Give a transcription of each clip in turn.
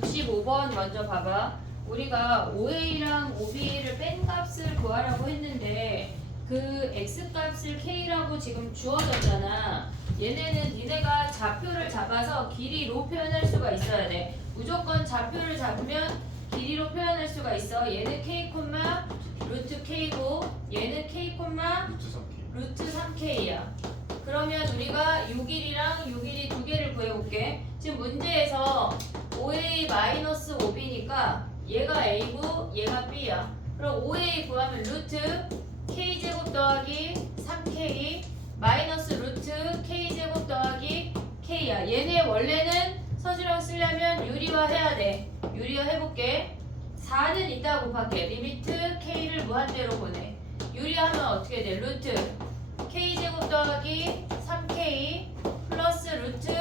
65번 먼저 봐봐. 우리가 OA랑 OB를 뺀 값을 구하라고 했는데 그 X값을 K라고 지금 주어졌잖아. 얘네는 니네가 좌표를 잡아서 길이로 표현할 수가 있어야 돼. 무조건 좌표를 잡으면 길이로 표현할 수가 있어. 얘는 K, 루트 K고 얘는 K, 루트 3K야. 그러면 우리가 요 길이랑 요 길이 두 개를 구해볼게. 지금 문제에서 OA-5B니까 얘가 A고 얘가 B야. 그럼 OA 구하면 루트 K제곱 더하기 3K 마이너스 루트 K제곱 더하기 K야. 얘네 원래는 서술형 쓰려면 유리화 해야 돼. 유리화 해볼게. 4는 이따 곱할게. 리미트 K를 무한대로 보내. 유리화하면 어떻게 돼? 루트 K제곱 더하기 3K 플러스 루트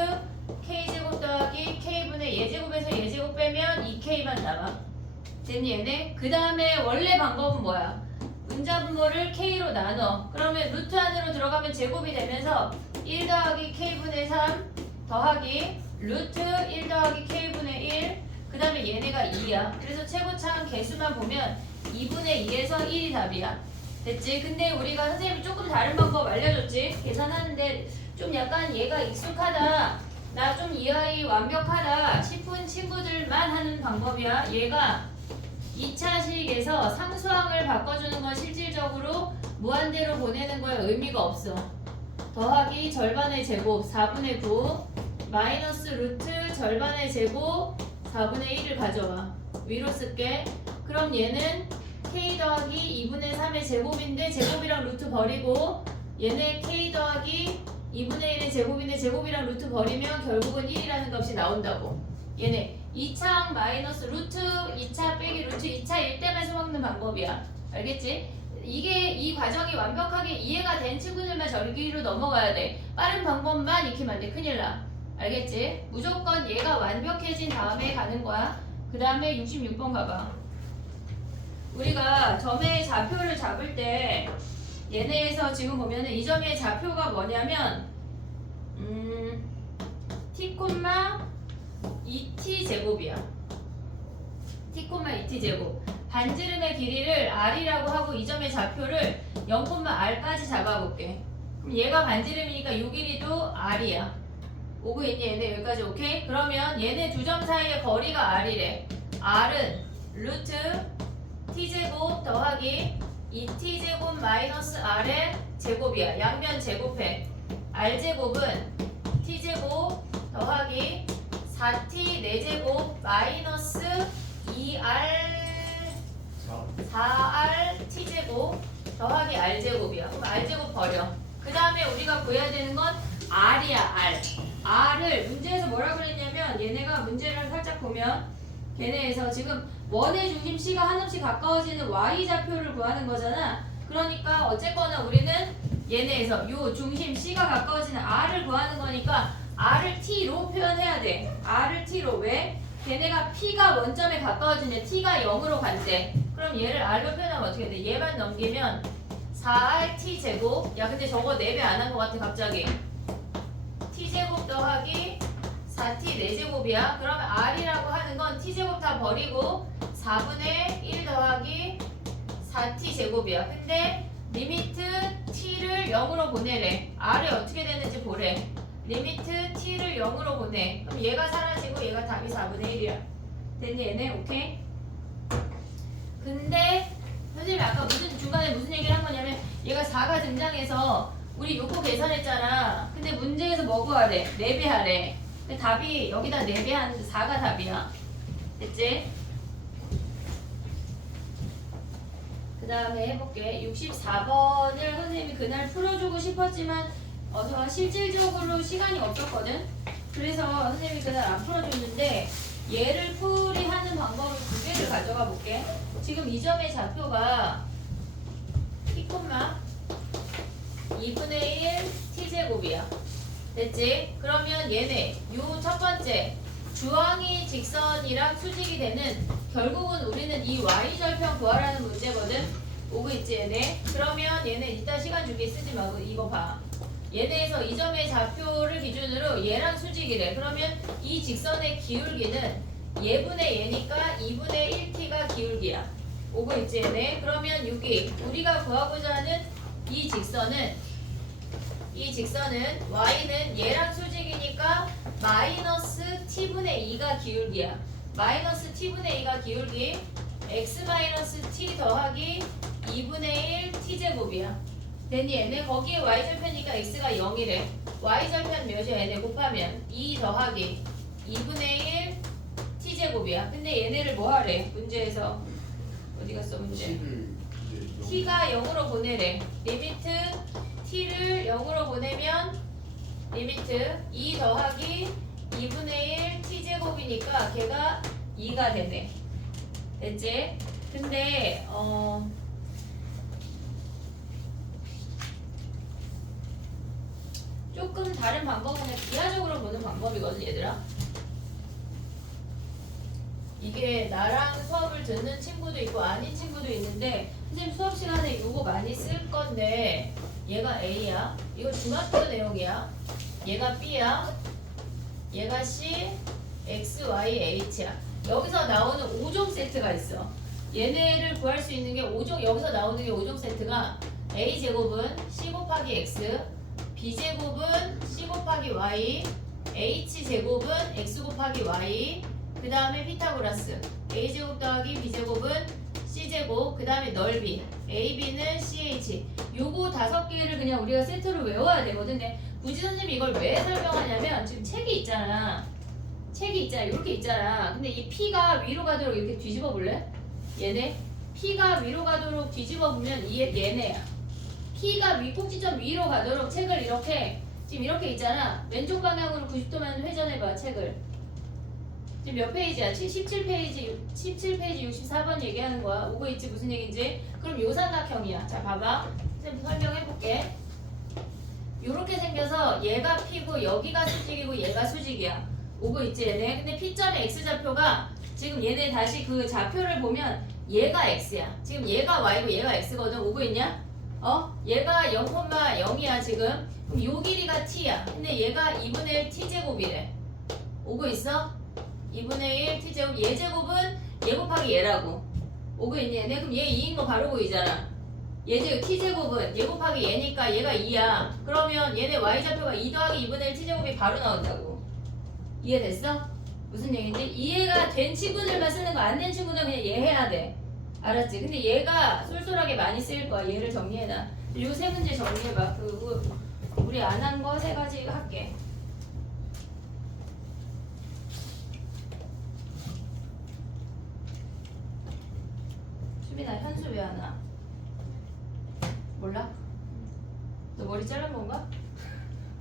K제곱 더하기 K분의 예제곱에서 예제곱 빼면 2K만 남아. 됐니 얘네? 그 다음에 원래 방법은 뭐야? 분자분모를 K로 나눠. 그러면 루트 안으로 들어가면 제곱이 되면서 1 더하기 K분의 3 더하기 루트 1 더하기 K분의 1 그 다음에 얘네가 2야. 그래서 최고차항 개수만 보면 2분의 2에서 1이 답이야. 됐지? 근데 우리가 선생님이 조금 다른 방법 알려줬지? 계산하는데 좀 약간 얘가 익숙하다, 나 좀 이 아이 완벽하다 싶은 친구들만 하는 방법이야. 얘가 2차식에서 상수항을 바꿔주는 건 실질적으로 무한대로 보내는 거에 의미가 없어. 더하기 절반의 제곱 4분의 9 마이너스 루트 절반의 제곱 4분의 1을 가져와. 위로 쓸게. 그럼 얘는 K 더하기 2분의 3의 제곱인데 제곱이랑 루트 버리고 얘네 K 더하기 2분의 1의 제곱인데 제곱이랑 루트 버리면 결국은 1이라는 값이 나온다고. 얘네 2차 마이너스 루트 2차 빼기 루트 2차일 때만 써먹는 방법이야. 알겠지? 이게 이 과정이 완벽하게 이해가 된 친구들만 저기로 넘어가야 돼. 빠른 방법만 익히면 안 돼. 큰일 나. 알겠지? 무조건 얘가 완벽해진 다음에 가는 거야. 그 다음에 66번 가봐. 우리가 점의 좌표를 잡을 때 얘네에서 지금 보면은 이 점의 좌표가 뭐냐면 t, 2t 제곱이야. t, 2t 제곱. 반지름의 길이를 r이라고 하고 이 점의 좌표를 0,r까지 잡아볼게. 그럼 얘가 반지름이니까 이 길이도 r이야. 오고 있니 얘네 여기까지 오케이? 그러면 얘네 두 점 사이의 거리가 r이래. r은 루트 t제곱 더하기 2t제곱 마이너스 r의 제곱이야. 양변 제곱해. r제곱은 t제곱 더하기 4t 4제곱 마이너스 4r t제곱 더하기 r제곱이야. 그럼 r제곱 버려. 그 다음에 우리가 구해야 되는 건 r이야. r을 문제에서 뭐라 그랬냐면 얘네가 문제를 살짝 보면 걔네에서 지금 원의 중심 C가 한없이 가까워지는 Y좌표를 구하는 거잖아. 그러니까 어쨌거나 우리는 얘네에서 요 중심 C가 가까워지는 R을 구하는 거니까 R을 T로 표현해야 돼. R을 T로. 왜? 걔네가 P가 원점에 가까워지는데 T가 0으로 간대. 그럼 얘를 R로 표현하면 어떻게 돼? 얘만 넘기면 4R T제곱. 야 근데 저거 4배 안 한 것 같아 갑자기. T제곱 더하기 4t 4제곱이야. 그러면 r이라고 하는 건 t제곱 다 버리고 4분의 1 더하기 4t 제곱이야. 근데 리미트 t를 0으로 보내래. r이 어떻게 되는지 보래. 리미트 t를 0으로 보내. 그럼 얘가 사라지고 얘가 답이 4분의 1이야. 됐니 얘네? 오케이? 근데 선생님이 아까 중간에 무슨 얘기를 한 거냐면 얘가 4가 등장해서 우리 요거 계산했잖아. 근데 문제에서 뭐 구하래? 4배 하래. 근데 답이 여기다 4배 하는데 4가 답이야. 됐지? 그 다음에 해볼게. 64번을 선생님이 그날 풀어주고 싶었지만 실질적으로 시간이 없었거든. 그래서 선생님이 그날 안 풀어줬는데 얘를 풀이하는 방법을 두 개를 가져가 볼게. 지금 이 점의 좌표가 t, 2분의 1 t제곱이야. 됐지? 그러면 얘네 요 첫 번째 주황이 직선이랑 수직이 되는 결국은 우리는 이 y절편 구하라는 문제거든. 오고 있지 얘네? 그러면 얘네 이따 시간 주기 쓰지 말고 이거 봐. 얘네에서 이 점의 좌표를 기준으로 얘랑 수직이래. 그러면 이 직선의 기울기는 얘분의 얘니까 2분의 1t가 기울기야. 오고 있지 얘네? 그러면 여기 우리가 구하고자 하는 이 직선은 y는 얘랑 수직이니까 마이너스 t분의 2가 기울기야. 마이너스 t분의 2가 기울기 x 마이너스 t 더하기 2분의 1 t제곱이야. 됐니 얘네? 거기에 y절편이니까 x가 0이래. y절편 몇이야 얘네 곱하면 2 더하기 2분의 1 t제곱이야. 근데 얘네를 뭐 하래? 문제에서 어디 갔어 문제? t가 0으로 보내래. 리미트 t를 0으로 보내면 리미트 2 더하기 2분의 1 t제곱이니까 걔가 2가 되네. 됐지? 근데 조금 다른 방법은 그냥 기하적으로 보는 방법이거든 얘들아. 이게 나랑 수업을 듣는 친구도 있고 아닌 친구도 있는데 선생님 수업 시간에 이거 많이 쓸 건데 얘가 A야. 이거 중학교 내용이야. 얘가 B야. 얘가 C, X, Y, H야. 여기서 나오는 5종 세트가 있어. 얘네를 구할 수 있는 게 5종, 여기서 나오는 게 5종 세트가 A제곱은 C 곱하기 X, B제곱은 C 곱하기 Y, H제곱은 X 곱하기 Y, 그 다음에 피타고라스 A제곱 더하기 B제곱은 C제곱, 그 다음에 넓이 AB는 CH. 요거 5개를 그냥 우리가 세트로 외워야 되거든. 근데 굳이 선생님이 이걸 왜 설명하냐면 지금 책이 있잖아. 이렇게 있잖아. 근데 이 P가 위로 가도록 이렇게 뒤집어 볼래? 얘네 P가 위로 가도록 뒤집어 보면 얘네야. P가 꼭지점 위로 가도록 책을 이렇게 지금 이렇게 있잖아. 왼쪽 방향으로 90도만 회전해봐 책을. 지금 몇 페이지야? 17페이지 64번 얘기하는 거야. 오고 있지 무슨 얘기인지. 그럼 요 삼각형이야. 자 봐봐. 선생님 설명해볼게. 요렇게 생겨서 얘가 P고 여기가 수직이고 얘가 수직이야. 오고 있지 얘네. 근데 P점의 X좌표가 지금 얘네 다시 그 좌표를 보면 얘가 X야. 지금 얘가 Y고 얘가 X거든. 오고 있냐? 얘가 0,0이야 지금. 그럼 요 길이가 T야. 근데 얘가 2분의 1 T제곱이래. 오고 있어? 2분의 1 T제곱. 얘 제곱은 얘 곱하기 얘라고. 오고 있니 얘네? 그럼 얘 2인 거 바로 보이잖아. 얘 T제곱은 얘 곱하기 얘니까 얘가 2야. 그러면 얘네 Y좌표가 2 더하기 2분의 1 T제곱이 바로 나온다고. 이해됐어? 무슨 얘기인지? 이해가 된 친구들만 쓰는 거, 안 된 친구들은 그냥 이해해야 돼. 알았지? 근데 얘가 쏠쏠하게 많이 쓰일 거야. 얘를 정리해놔. 요 세 문제 정리해봐. 그리고 우리 안 한 거 3가지 할게. 수빈아, 현수 왜 안 와? 몰라? 너 머리 자른 건가?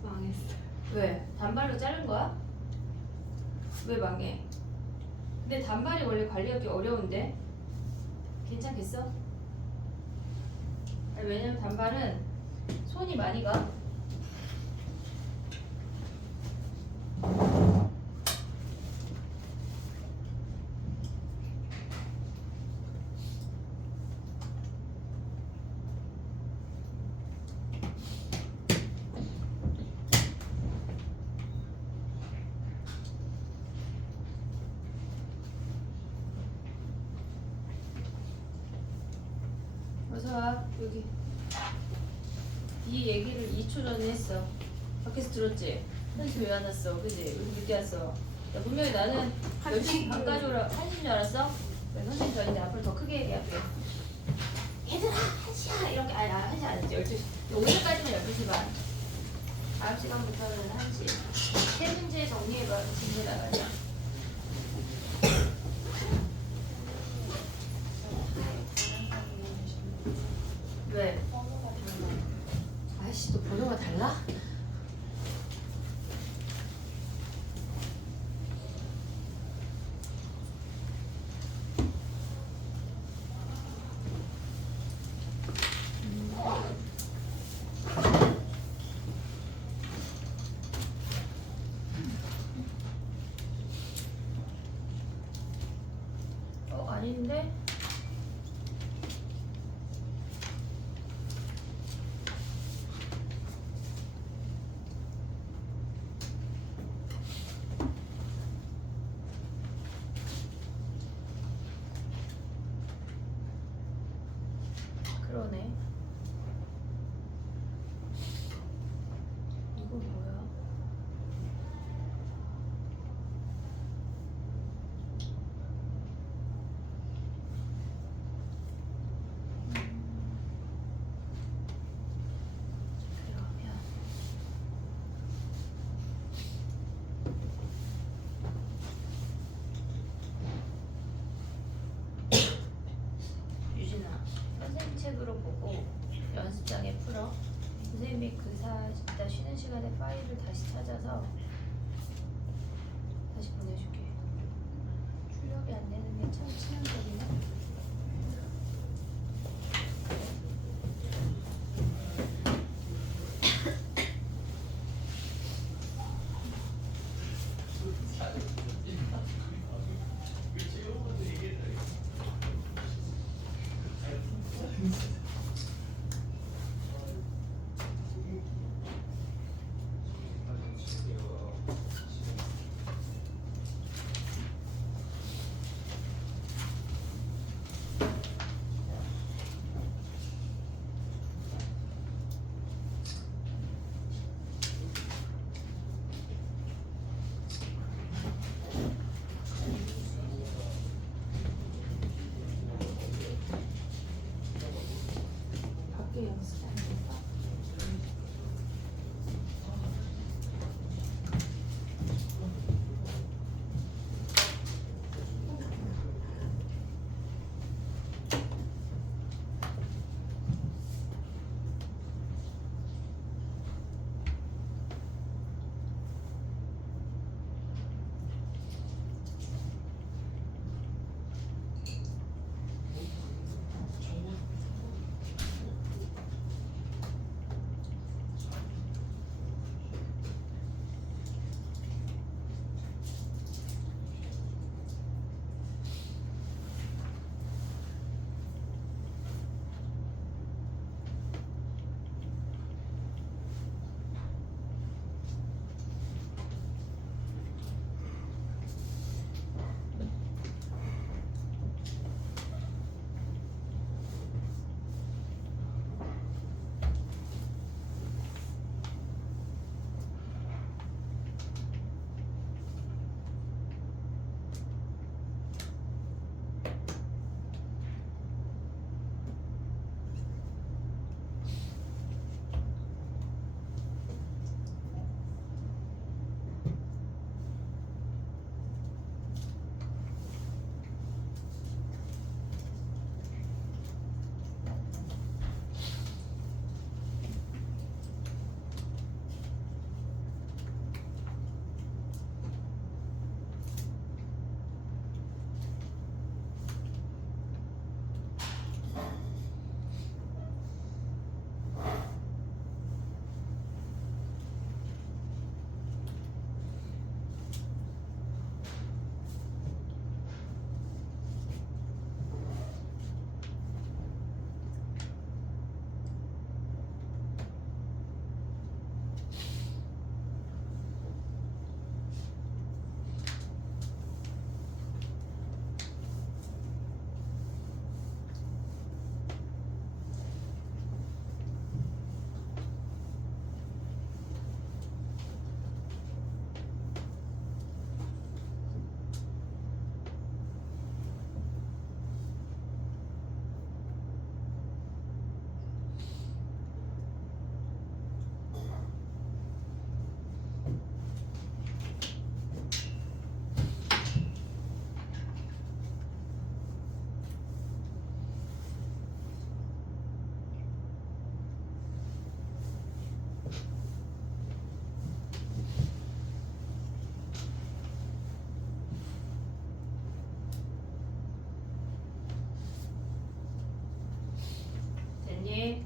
망했어. 왜? 단발로 자른 거야? 왜 망해? 근데 단발이 원래 관리하기 어려운데? 괜찮겠어? 아니, 왜냐면 단발은 손이 많이 가. 어서와. 여기 이 얘기를 2초 전에 했어. 밖에서 들었지? 현수 왜 안 왔어? 그지? 왜 이렇게 늦게 왔어? 야, 분명히 나는 12시 반까지 오라 1시인 줄 알았어? 그래, 선생님 저 이제 앞으로 더 크게 얘기할게. 얘들아 1시야 이렇게. 아니 1시 아니지 12시. 오늘까지는 12시 반. 다음 시간부터는 1시. 세 문제 정리해봐. 진짜 나가자. 왜? 아이씨, 또 번호가 달라? 있어서 다시 보내줄게. 출력이 안 되는 게 참 치명적이네. 밖에 연습 안 될까? 됐니?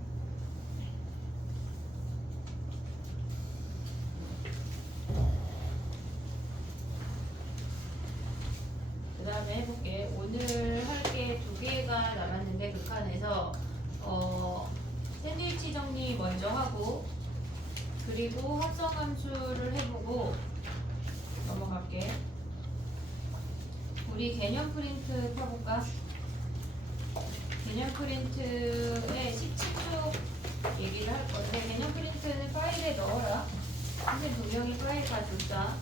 그 다음에 해볼게. 오늘 할 게 2개가 남았는데 극한에서 샌드위치 정리 먼저 하고 그리고 합성함수를 해보고 넘어갈게. 우리 개념 프린트 펴볼까? 개념 프린트의 17쪽 얘기를 할 건데 개념 프린트는 파일에 넣어라. 선생님 동영이 파일 가져올까?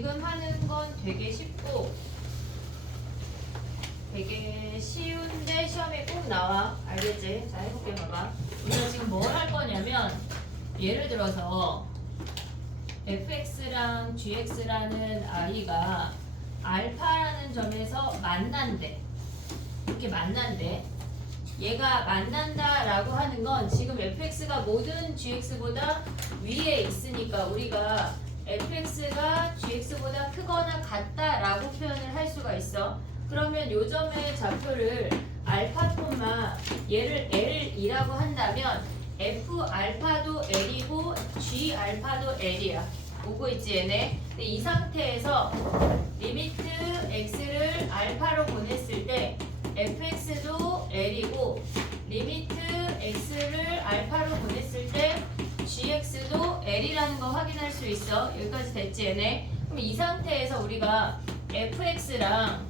지금 하는 건 되게 쉽고 되게 쉬운데 시험에 꼭 나와. 알겠지? 자, 해볼게. 봐봐. 우리가 지금 뭘 할 거냐면 예를 들어서 fx랑 gx라는 아이가 알파라는 점에서 만난대. 이렇게 만난대. 얘가 만난다라고 하는 건 지금 fx가 모든 gx보다 위에 있으니까 우리가 fx가 gx보다 크거나 같다라고 표현을 할 수가 있어. 그러면 요 점의 좌표를 알파 콤마 얘를 L이라고 한다면 F 알파도 L이고 G 알파도 L이야. 오고 있지 얘네. 근데 이 상태에서 리미트 X를 알파로 보냈을 때 fx도 L이고 리미트 X를 알파로 보냈을 때 gx도 L이라는 거 확인할 수 있어. 여기까지 됐지 얘네. 그럼 이 상태에서 우리가 fx랑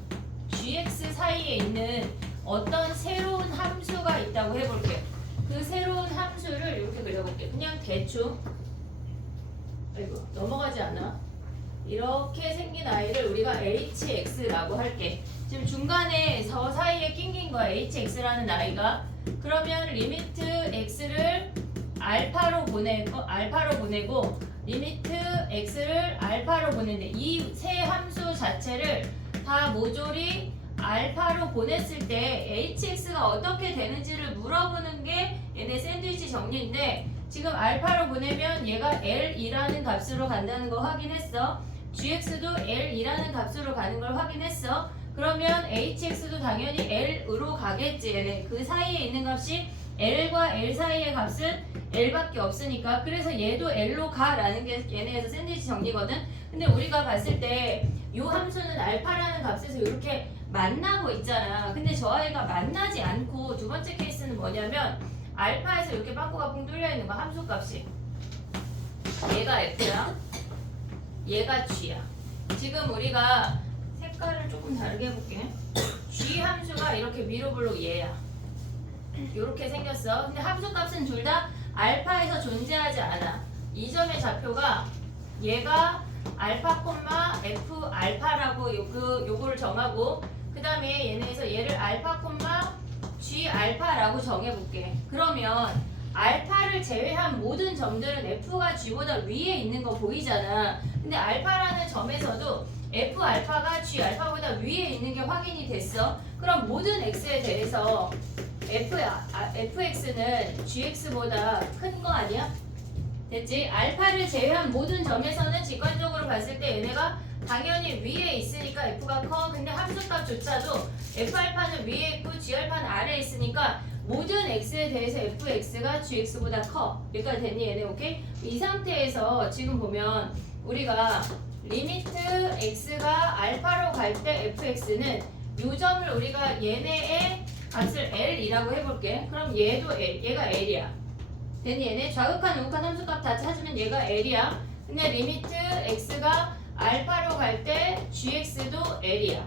gx 사이에 있는 어떤 새로운 함수가 있다고 해볼게. 그 새로운 함수를 이렇게 그려볼게. 그냥 대충. 아이고 넘어가지 않아? 이렇게 생긴 아이를 우리가 hx라고 할게. 지금 중간에 저 사이에 낑긴 거야. hx라는 아이가. 그러면 리미트 x를 알파로 보내고 리미트 x를 알파로 보내는데 이 세 함수 자체를 다 모조리 알파로 보냈을 때 hx가 어떻게 되는지를 물어보는 게 얘네 샌드위치 정리인데 지금 알파로 보내면 얘가 L이라는 값으로 간다는 거 확인했어. gx도 L이라는 값으로 가는 걸 확인했어. 그러면 hx도 당연히 L으로 가겠지. 얘네 그 사이에 있는 값이 L과 L 사이의 값은 L밖에 없으니까. 그래서 얘도 L로 가라는 게 얘네에서 샌드위치 정리거든. 근데 우리가 봤을 때 이 함수는 알파라는 값에서 이렇게 만나고 있잖아. 근데 저 아이가 만나지 않고 두 번째 케이스는 뭐냐면 알파에서 이렇게 빵꾸가 붕 뚫려 있는 거 함수 값이. 얘가 F야. 얘가 G야. 지금 우리가 색깔을 조금 다르게 해볼게. G 함수가 이렇게 위로 블록 얘야. 이렇게 생겼어. 근데 함수 값은 둘 다 알파에서 존재하지 않아. 이 점의 좌표가 얘가 알파 콤마 F 알파라고 요거를 정하고 그 다음에 얘네에서 얘를 알파 콤마 G 알파라고 정해볼게. 그러면 알파를 제외한 모든 점들은 F가 G보다 위에 있는 거 보이잖아. 근데 알파라는 점에서도 F 알파가 G 알파보다 위에 있는 게 확인이 됐어. 그럼 모든 X에 대해서 fx는 gx보다 큰 거 아니야? 됐지? 알파를 제외한 모든 점에서는 직관적으로 봤을 때 얘네가 당연히 위에 있으니까 f가 커. 근데 함수값조차도 f알파는 위에 있고 g알파는 아래에 있으니까 모든 x에 대해서 fx가 gx보다 커. 여기까지 됐니 얘네? 오케이? 이 상태에서 지금 보면 우리가 리미트 x가 알파로 갈 때 fx는 이 점을 우리가 얘네의 값을 L이라고 해볼게. 그럼 얘도 L, 얘가 L이야. 됐니 얘네? 좌극한 우극한 함수값 다 찾으면 얘가 L이야. 근데 리미트 x가 알파로 갈 때 gx도 L이야.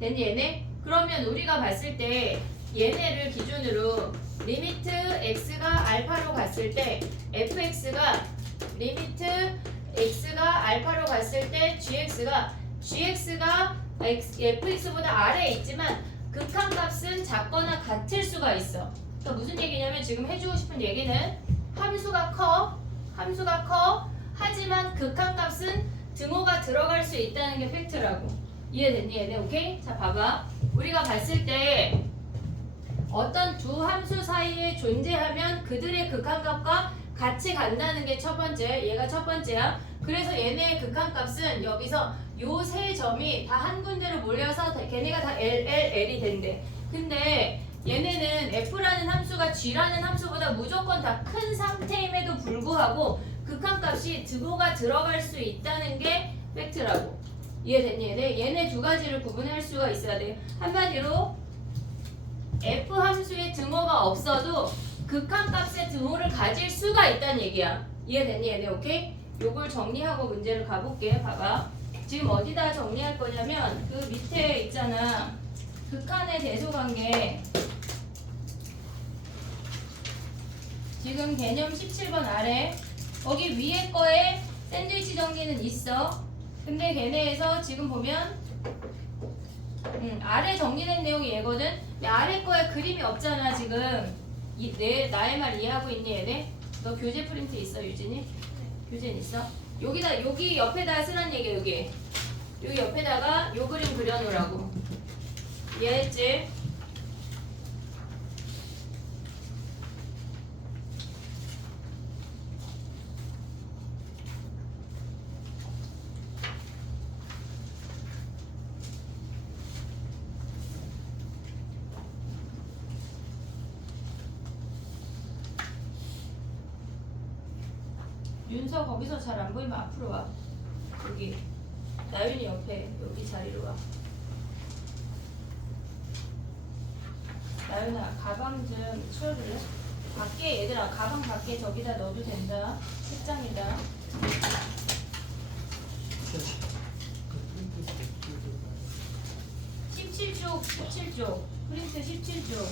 됐니 얘네? 그러면 우리가 봤을 때 얘네를 기준으로 리미트 x가 알파로 갔을 때 fx가 리미트 x가 알파로 갔을 때 gx가 fx보다 아래에 있지만 극한값은 작거나 같을 수가 있어. 그러니까 무슨 얘기냐면 지금 해주고 싶은 얘기는 함수가 커 하지만 극한값은 등호가 들어갈 수 있다는 게 팩트라고. 이해됐니 얘네? 오케이? 자 봐봐. 우리가 봤을 때 어떤 두 함수 사이에 존재하면 그들의 극한값과 같이 간다는 게 첫 번째. 얘가 첫 번째야. 그래서 얘네의 극한값은 여기서 요 세 점이 다 한 군데로 몰려서 걔네가 다 L이 된대. 근데 얘네는 F라는 함수가 G라는 함수보다 무조건 다 큰 상태임에도 불구하고 극한값이 등호가 들어갈 수 있다는 게 팩트라고. 이해됐니? 얘네 두 가지를 구분할 수가 있어야 돼. 한마디로 F 함수의 등호가 없어도 극한값의 등호를 가질 수가 있다는 얘기야. 이해됐니? 얘네 오케이? 요걸 정리하고 문제를 가볼게. 봐봐. 지금 어디다 정리할 거냐면 그 밑에 있잖아. 극한의 대소관계. 지금 개념 17번 아래 거기 위에 거에 샌드위치 정리는 있어. 근데 걔네에서 지금 보면 아래 정리된 내용이 얘거든. 근데 아래 거에 그림이 없잖아 지금. 나의 말 이해하고 있니 얘네? 너 교재 프린트 있어 유진이? 교재는 있어? 여기 옆에다 쓰란 얘기야 여기. 여기 옆에다가 요 그림 그려놓으라고. 이해했지? 윤서 거기서 잘 안 보이면 앞으로 와. 여기 나윤이 옆에 여기 자리로 와. 나윤아 가방 좀 치워줄래? 밖에 얘들아 가방 밖에 저기다 넣어도 된다. 책장이다. 17쪽 17쪽 프린트 17쪽.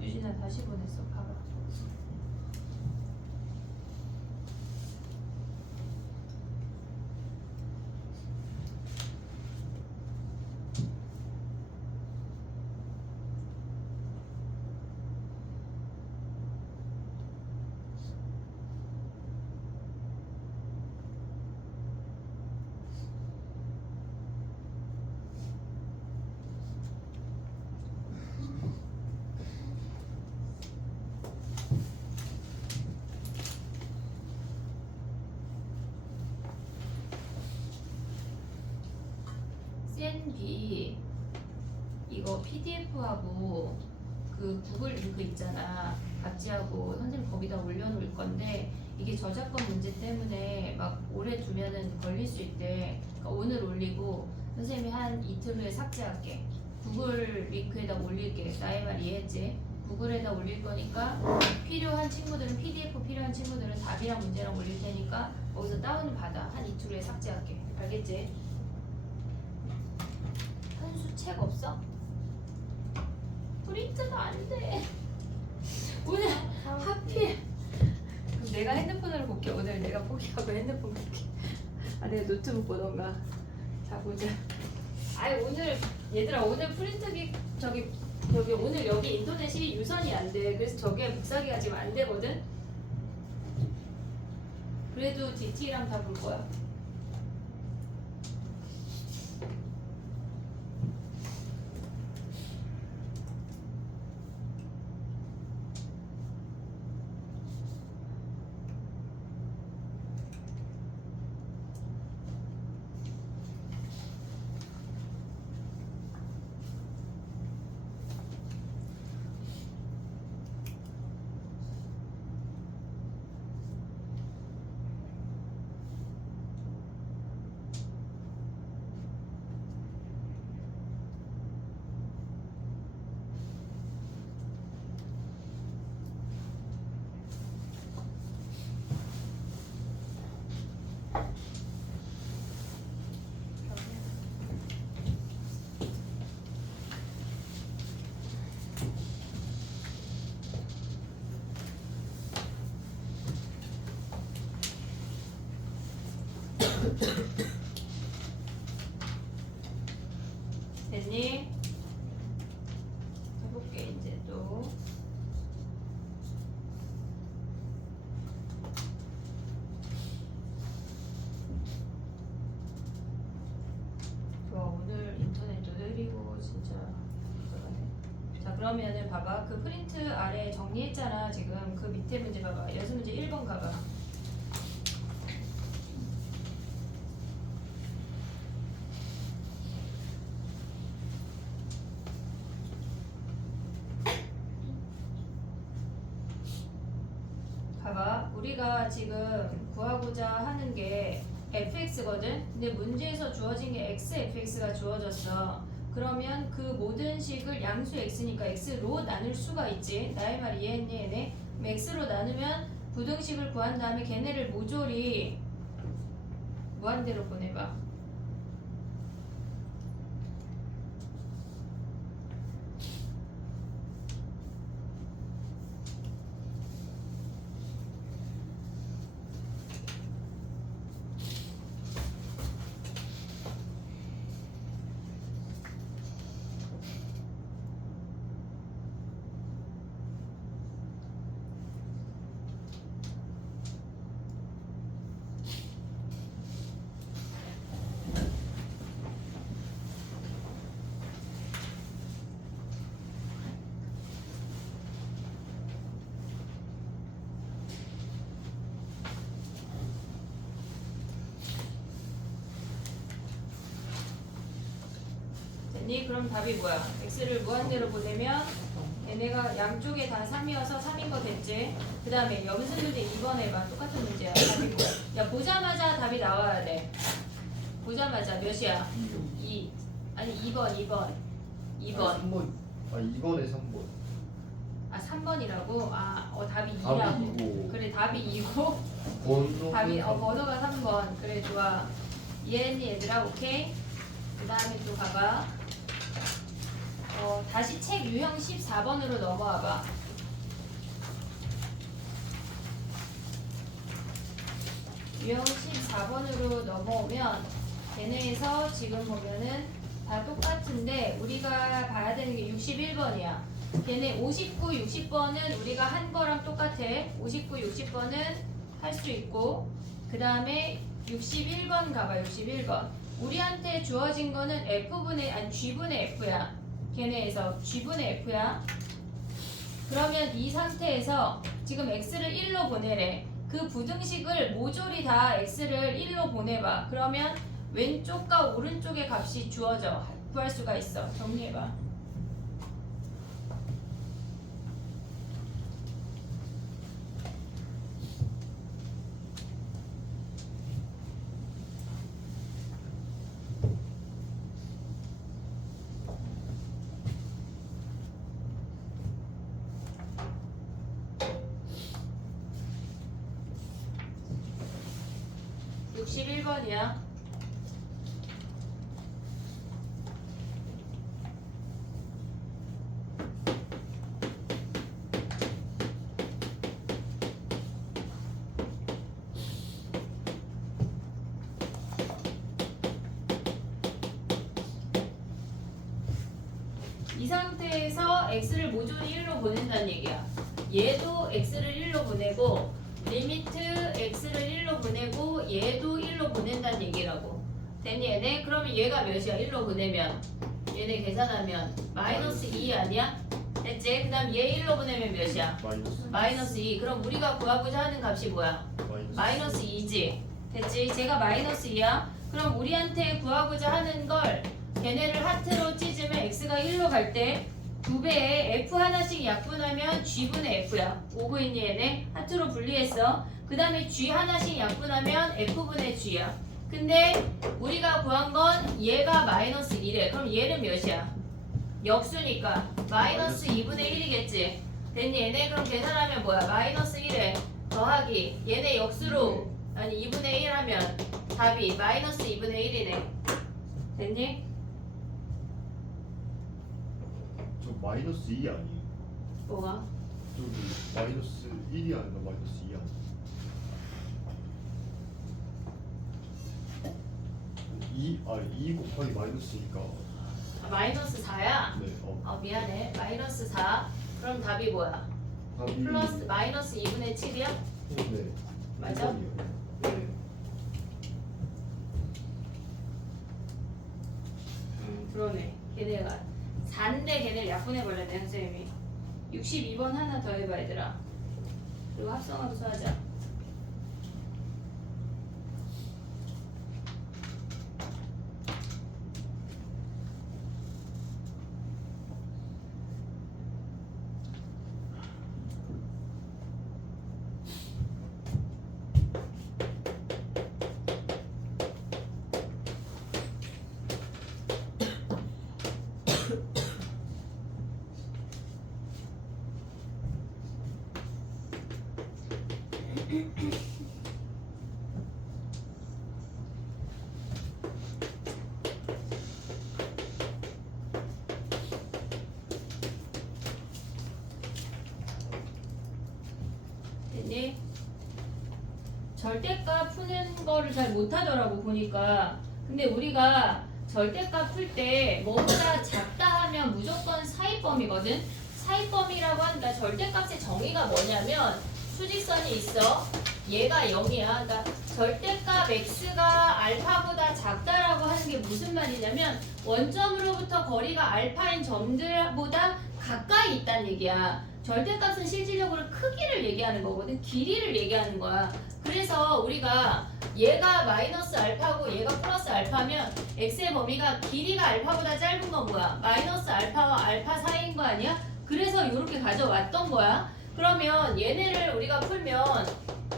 유진아 다시 보냈어. 봐봐. CNB 이거 PDF하고 그 구글 링크 있잖아. 같이하고 선생님 거기다 올려놓을 건데 이게 저작권 문제 때문에 막 오래 두면은 걸릴 수 있대. 그러니까 오늘 올리고 선생님이 한 이틀 후에 삭제할게. 구글 링크에다 올릴게. 나의 말 이해했지? 구글에다 올릴 거니까 필요한 친구들은 PDF 필요한 친구들은 답이랑 문제랑 올릴 테니까 거기서 다운 받아. 한 이틀 후에 삭제할게. 알겠지? 현수 책 없어? 프린트가 안 돼. 오늘 하필. 그럼 내가 핸드폰으로 볼게. 오늘 내가 포기하고 핸드폰 볼게. 내가 노트북 보던가. 자 보자. 오늘 얘들아 오늘 프린트기 저기 오늘 여기 인터넷이 유선이 안 돼. 그래서 저게 복사기가 지금 안 되거든. 그래도 DT랑 다 볼 거야. 됐니? 해볼게 이제 또. 그러면은 봐봐. 그 프린트 아래 정리했잖아. 지금 그 밑에 문제 봐봐. 연습 문제 1번 가봐. 봐봐. 우리가 지금 구하고자 하는 게 fx거든. 근데 문제에서 주어진 게 xfx가 주어졌어. 그러면 그 모든 식을 양수 x니까 x로 나눌 수가 있지. 나의 말이 이해했니 얘네? 그럼 x로 나누면 부등식을 구한 다음에 걔네를 모조리 무한대로 보내봐. 됐니? 그럼 답이 뭐야? x를 무한대로 보내면 얘네가 양쪽에 다 3이어서 3인 거 됐지? 그 다음에 염수 문제 2번 해봐. 똑같은 문제야. 답이 뭐야? 야 보자마자 답이 나와야 돼. 보자마자 몇이야? 2. 아니 2번 2번 2번. 3번. 아 2번에 3번. 아 3번이라고? 답이 답이 2라고. 이고. 그래 답이 2고 번호. 답이 번호가 3번. 그래 좋아. 이해했니 얘들아? 오케이? 그 다음에 또 봐봐. 다시 책 유형 14번으로 넘어와봐. 유형 14번으로 넘어오면 걔네에서 지금 보면은 다 똑같은데 우리가 봐야 되는 게 61번이야. 걔네 59, 60번은 우리가 한 거랑 똑같아. 59, 60번은 할 수 있고 그 다음에 61번 가봐. 61번. 우리한테 주어진 거는 G분의 F야. 걔네에서 G분의 F야. 그러면 이 상태에서 지금 X를 1로 보내래. 그 부등식을 모조리 다 X를 1로 보내봐. 그러면 왼쪽과 오른쪽의 값이 주어져. 구할 수가 있어. 정리해봐. (61번이야) 이 상태에서 x를 모조리 1로 보낸다는 얘기야. 얘도 x를 1로 보내고 리미트 x를 1로 보내고 얘도 1로 보낸다는 얘기라고. 됐니 얘네? 그러면 얘가 몇이야? 1로 보내면 얘네 계산하면 마이너스 2 아니야? 됐지? 그 다음 얘 1로 보내면 몇이야? 마이너스 2. 그럼 우리가 구하고자 하는 값이 뭐야? 마이너스 2지. 됐지? 제가 마이너스 2야. 그럼 우리한테 구하고자 하는 걸 걔네를 하트로 찢으면 x가 1로 갈 때 2배에 f 하나씩 약분하면 g분의 f야. 오고 있니 얘네? 하트로 분리했어. 그 다음에 g 하나씩 약분하면 f분의 g야. 근데 우리가 구한 건 얘가 마이너스 1에 그럼 얘는 몇이야? 역수니까 마이너스 2분의 1이겠지. 됐니 얘네? 그럼 계산하면 뭐야? 마이너스 1에 더하기 얘네 역수로 아니 2분의 1 하면 답이 마이너스 2분의 1이네. 됐니? 저 마이너스 2 아니에요? 뭐가? 저기 마이너스 1이 아니라 마이너스 2 아니에요? 2 곱하기 마이너스 2가 마이너스 4야? 네. 미안해. 마이너스 4. 그럼 답이 뭐야? 답이 플러스 마이너스 2분의 7이야? 네. 맞아? 1번이요. 그러네. 걔네가 단데 걔네를 약분해버렸네 선생님이. 62번 하나 더 해봐 얘들아. 그리고 합성함수 하자. 됐니? 절대값 푸는 거를 잘 못하더라고 보니까. 근데 우리가 절대값 풀 때 뭐보다 작다 하면 무조건 사이범위거든. 사이범위라고 한다. 절대값의 정의가 뭐냐면 수직선이 있어. 얘가 0이야. 그러니까 절대값 x가 알파보다 작다라고 하는 게 무슨 말이냐면 원점으로부터 거리가 알파인 점들보다 가까이 있다는 얘기야. 절대값은 실질적으로 크기를 얘기하는 거거든. 길이를 얘기하는 거야. 그래서 우리가 얘가 마이너스 알파고 얘가 플러스 알파면 x의 범위가 길이가 알파보다 짧은 건 뭐야? 마이너스 알파와 알파 사이인 거 아니야? 그래서 이렇게 가져왔던 거야. 그러면 얘네를 우리가 풀면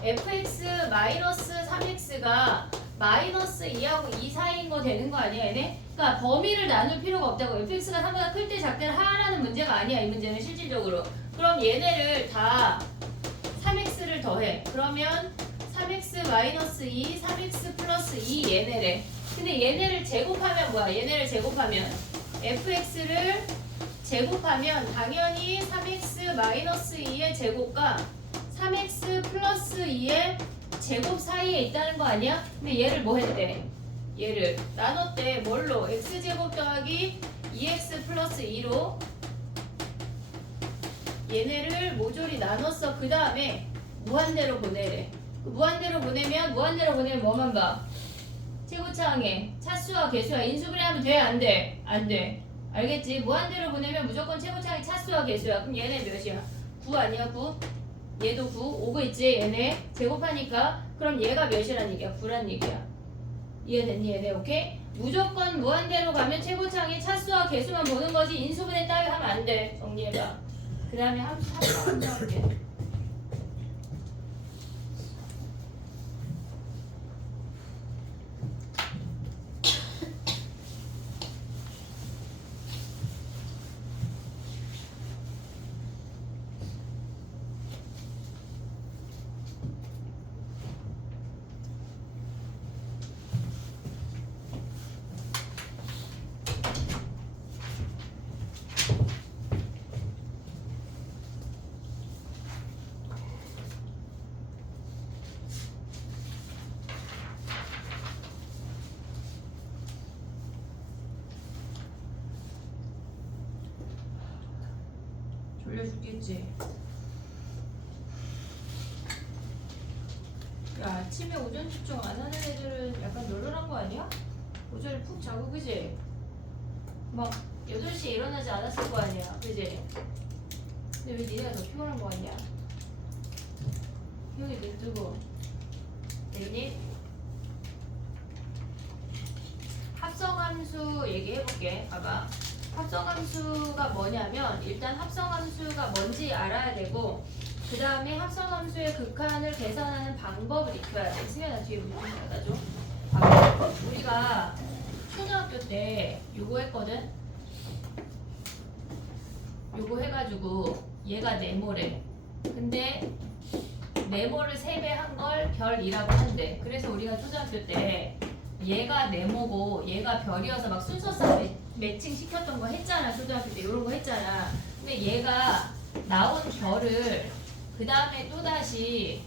fx 마이너스 3x가 마이너스 2하고 2 사이인 거 되는 거 아니야 얘네? 그러니까 범위를 나눌 필요가 없다고. fx가 3보다 클 때 작때를 하라는 문제가 아니야 이 문제는 실질적으로. 그럼 얘네를 다 3x를 더해. 그러면 3x 마이너스 2, 3x 플러스 2 얘네래. 근데 얘네를 제곱하면 뭐야? 얘네를 제곱하면 fx를 제곱하면 당연히 3x 마이너스 2의 제곱과 3x 플러스 2의 제곱 사이에 있다는 거 아니야? 근데 얘를 뭐 했대? 얘를 나눴대. 뭘로? x제곱 더하기 2x 플러스 2로 얘네를 모조리 나눴어. 그 다음에 무한대로 보내래. 무한대로 보내면 뭐만 봐? 최고차항에 차수와 개수와 인수분해하면 돼? 안 돼? 안 돼. 알겠지? 무한대로 보내면 무조건 최고차항이 차수와 개수야. 그럼 얘네 몇이야? 9 아니야? 9? 얘도 9. 오고 있지? 얘네 제곱하니까. 그럼 얘가 몇이란 얘기야? 9란 얘기야. 이해됐니? 얘네 오케이? 무조건 무한대로 가면 최고차항이 차수와 개수만 보는 거지 인수분해 따위 하면 안 돼. 정리해봐. 그 다음에 함수 할게. 졸려 죽겠지. 야, 아침에 오전 집중 안 하는 애들은 약간 널널한 거 아니야? 오전에 푹 자고 그지? 막 8시에 일어나지 않았을 거 아니야 그지? 근데 왜 니네가 더 피곤한 거 같냐? 기억이 들뜨고 됐니? 합성함수 얘기해볼게. 봐봐. 합성함수가 뭐냐면 일단 합성함수가 뭔지 알아야 되고 그 다음에 합성함수의 극한을 계산하는 방법을 익혀야 돼. 승현아 뒤에 문 좀 닫아줘. 봐봐. 우리가 초등학교 때 요거 했거든. 요거 해가지고 얘가 네모래. 근데 네모를 3배 한 걸 별이라고 한대. 그래서 우리가 초등학교 때 얘가 네모고 얘가 별이어서 막 순서상 매칭 시켰던 거 했잖아. 초등학교 때 이런 거 했잖아. 근데 얘가 나온 별을 그 다음에 또다시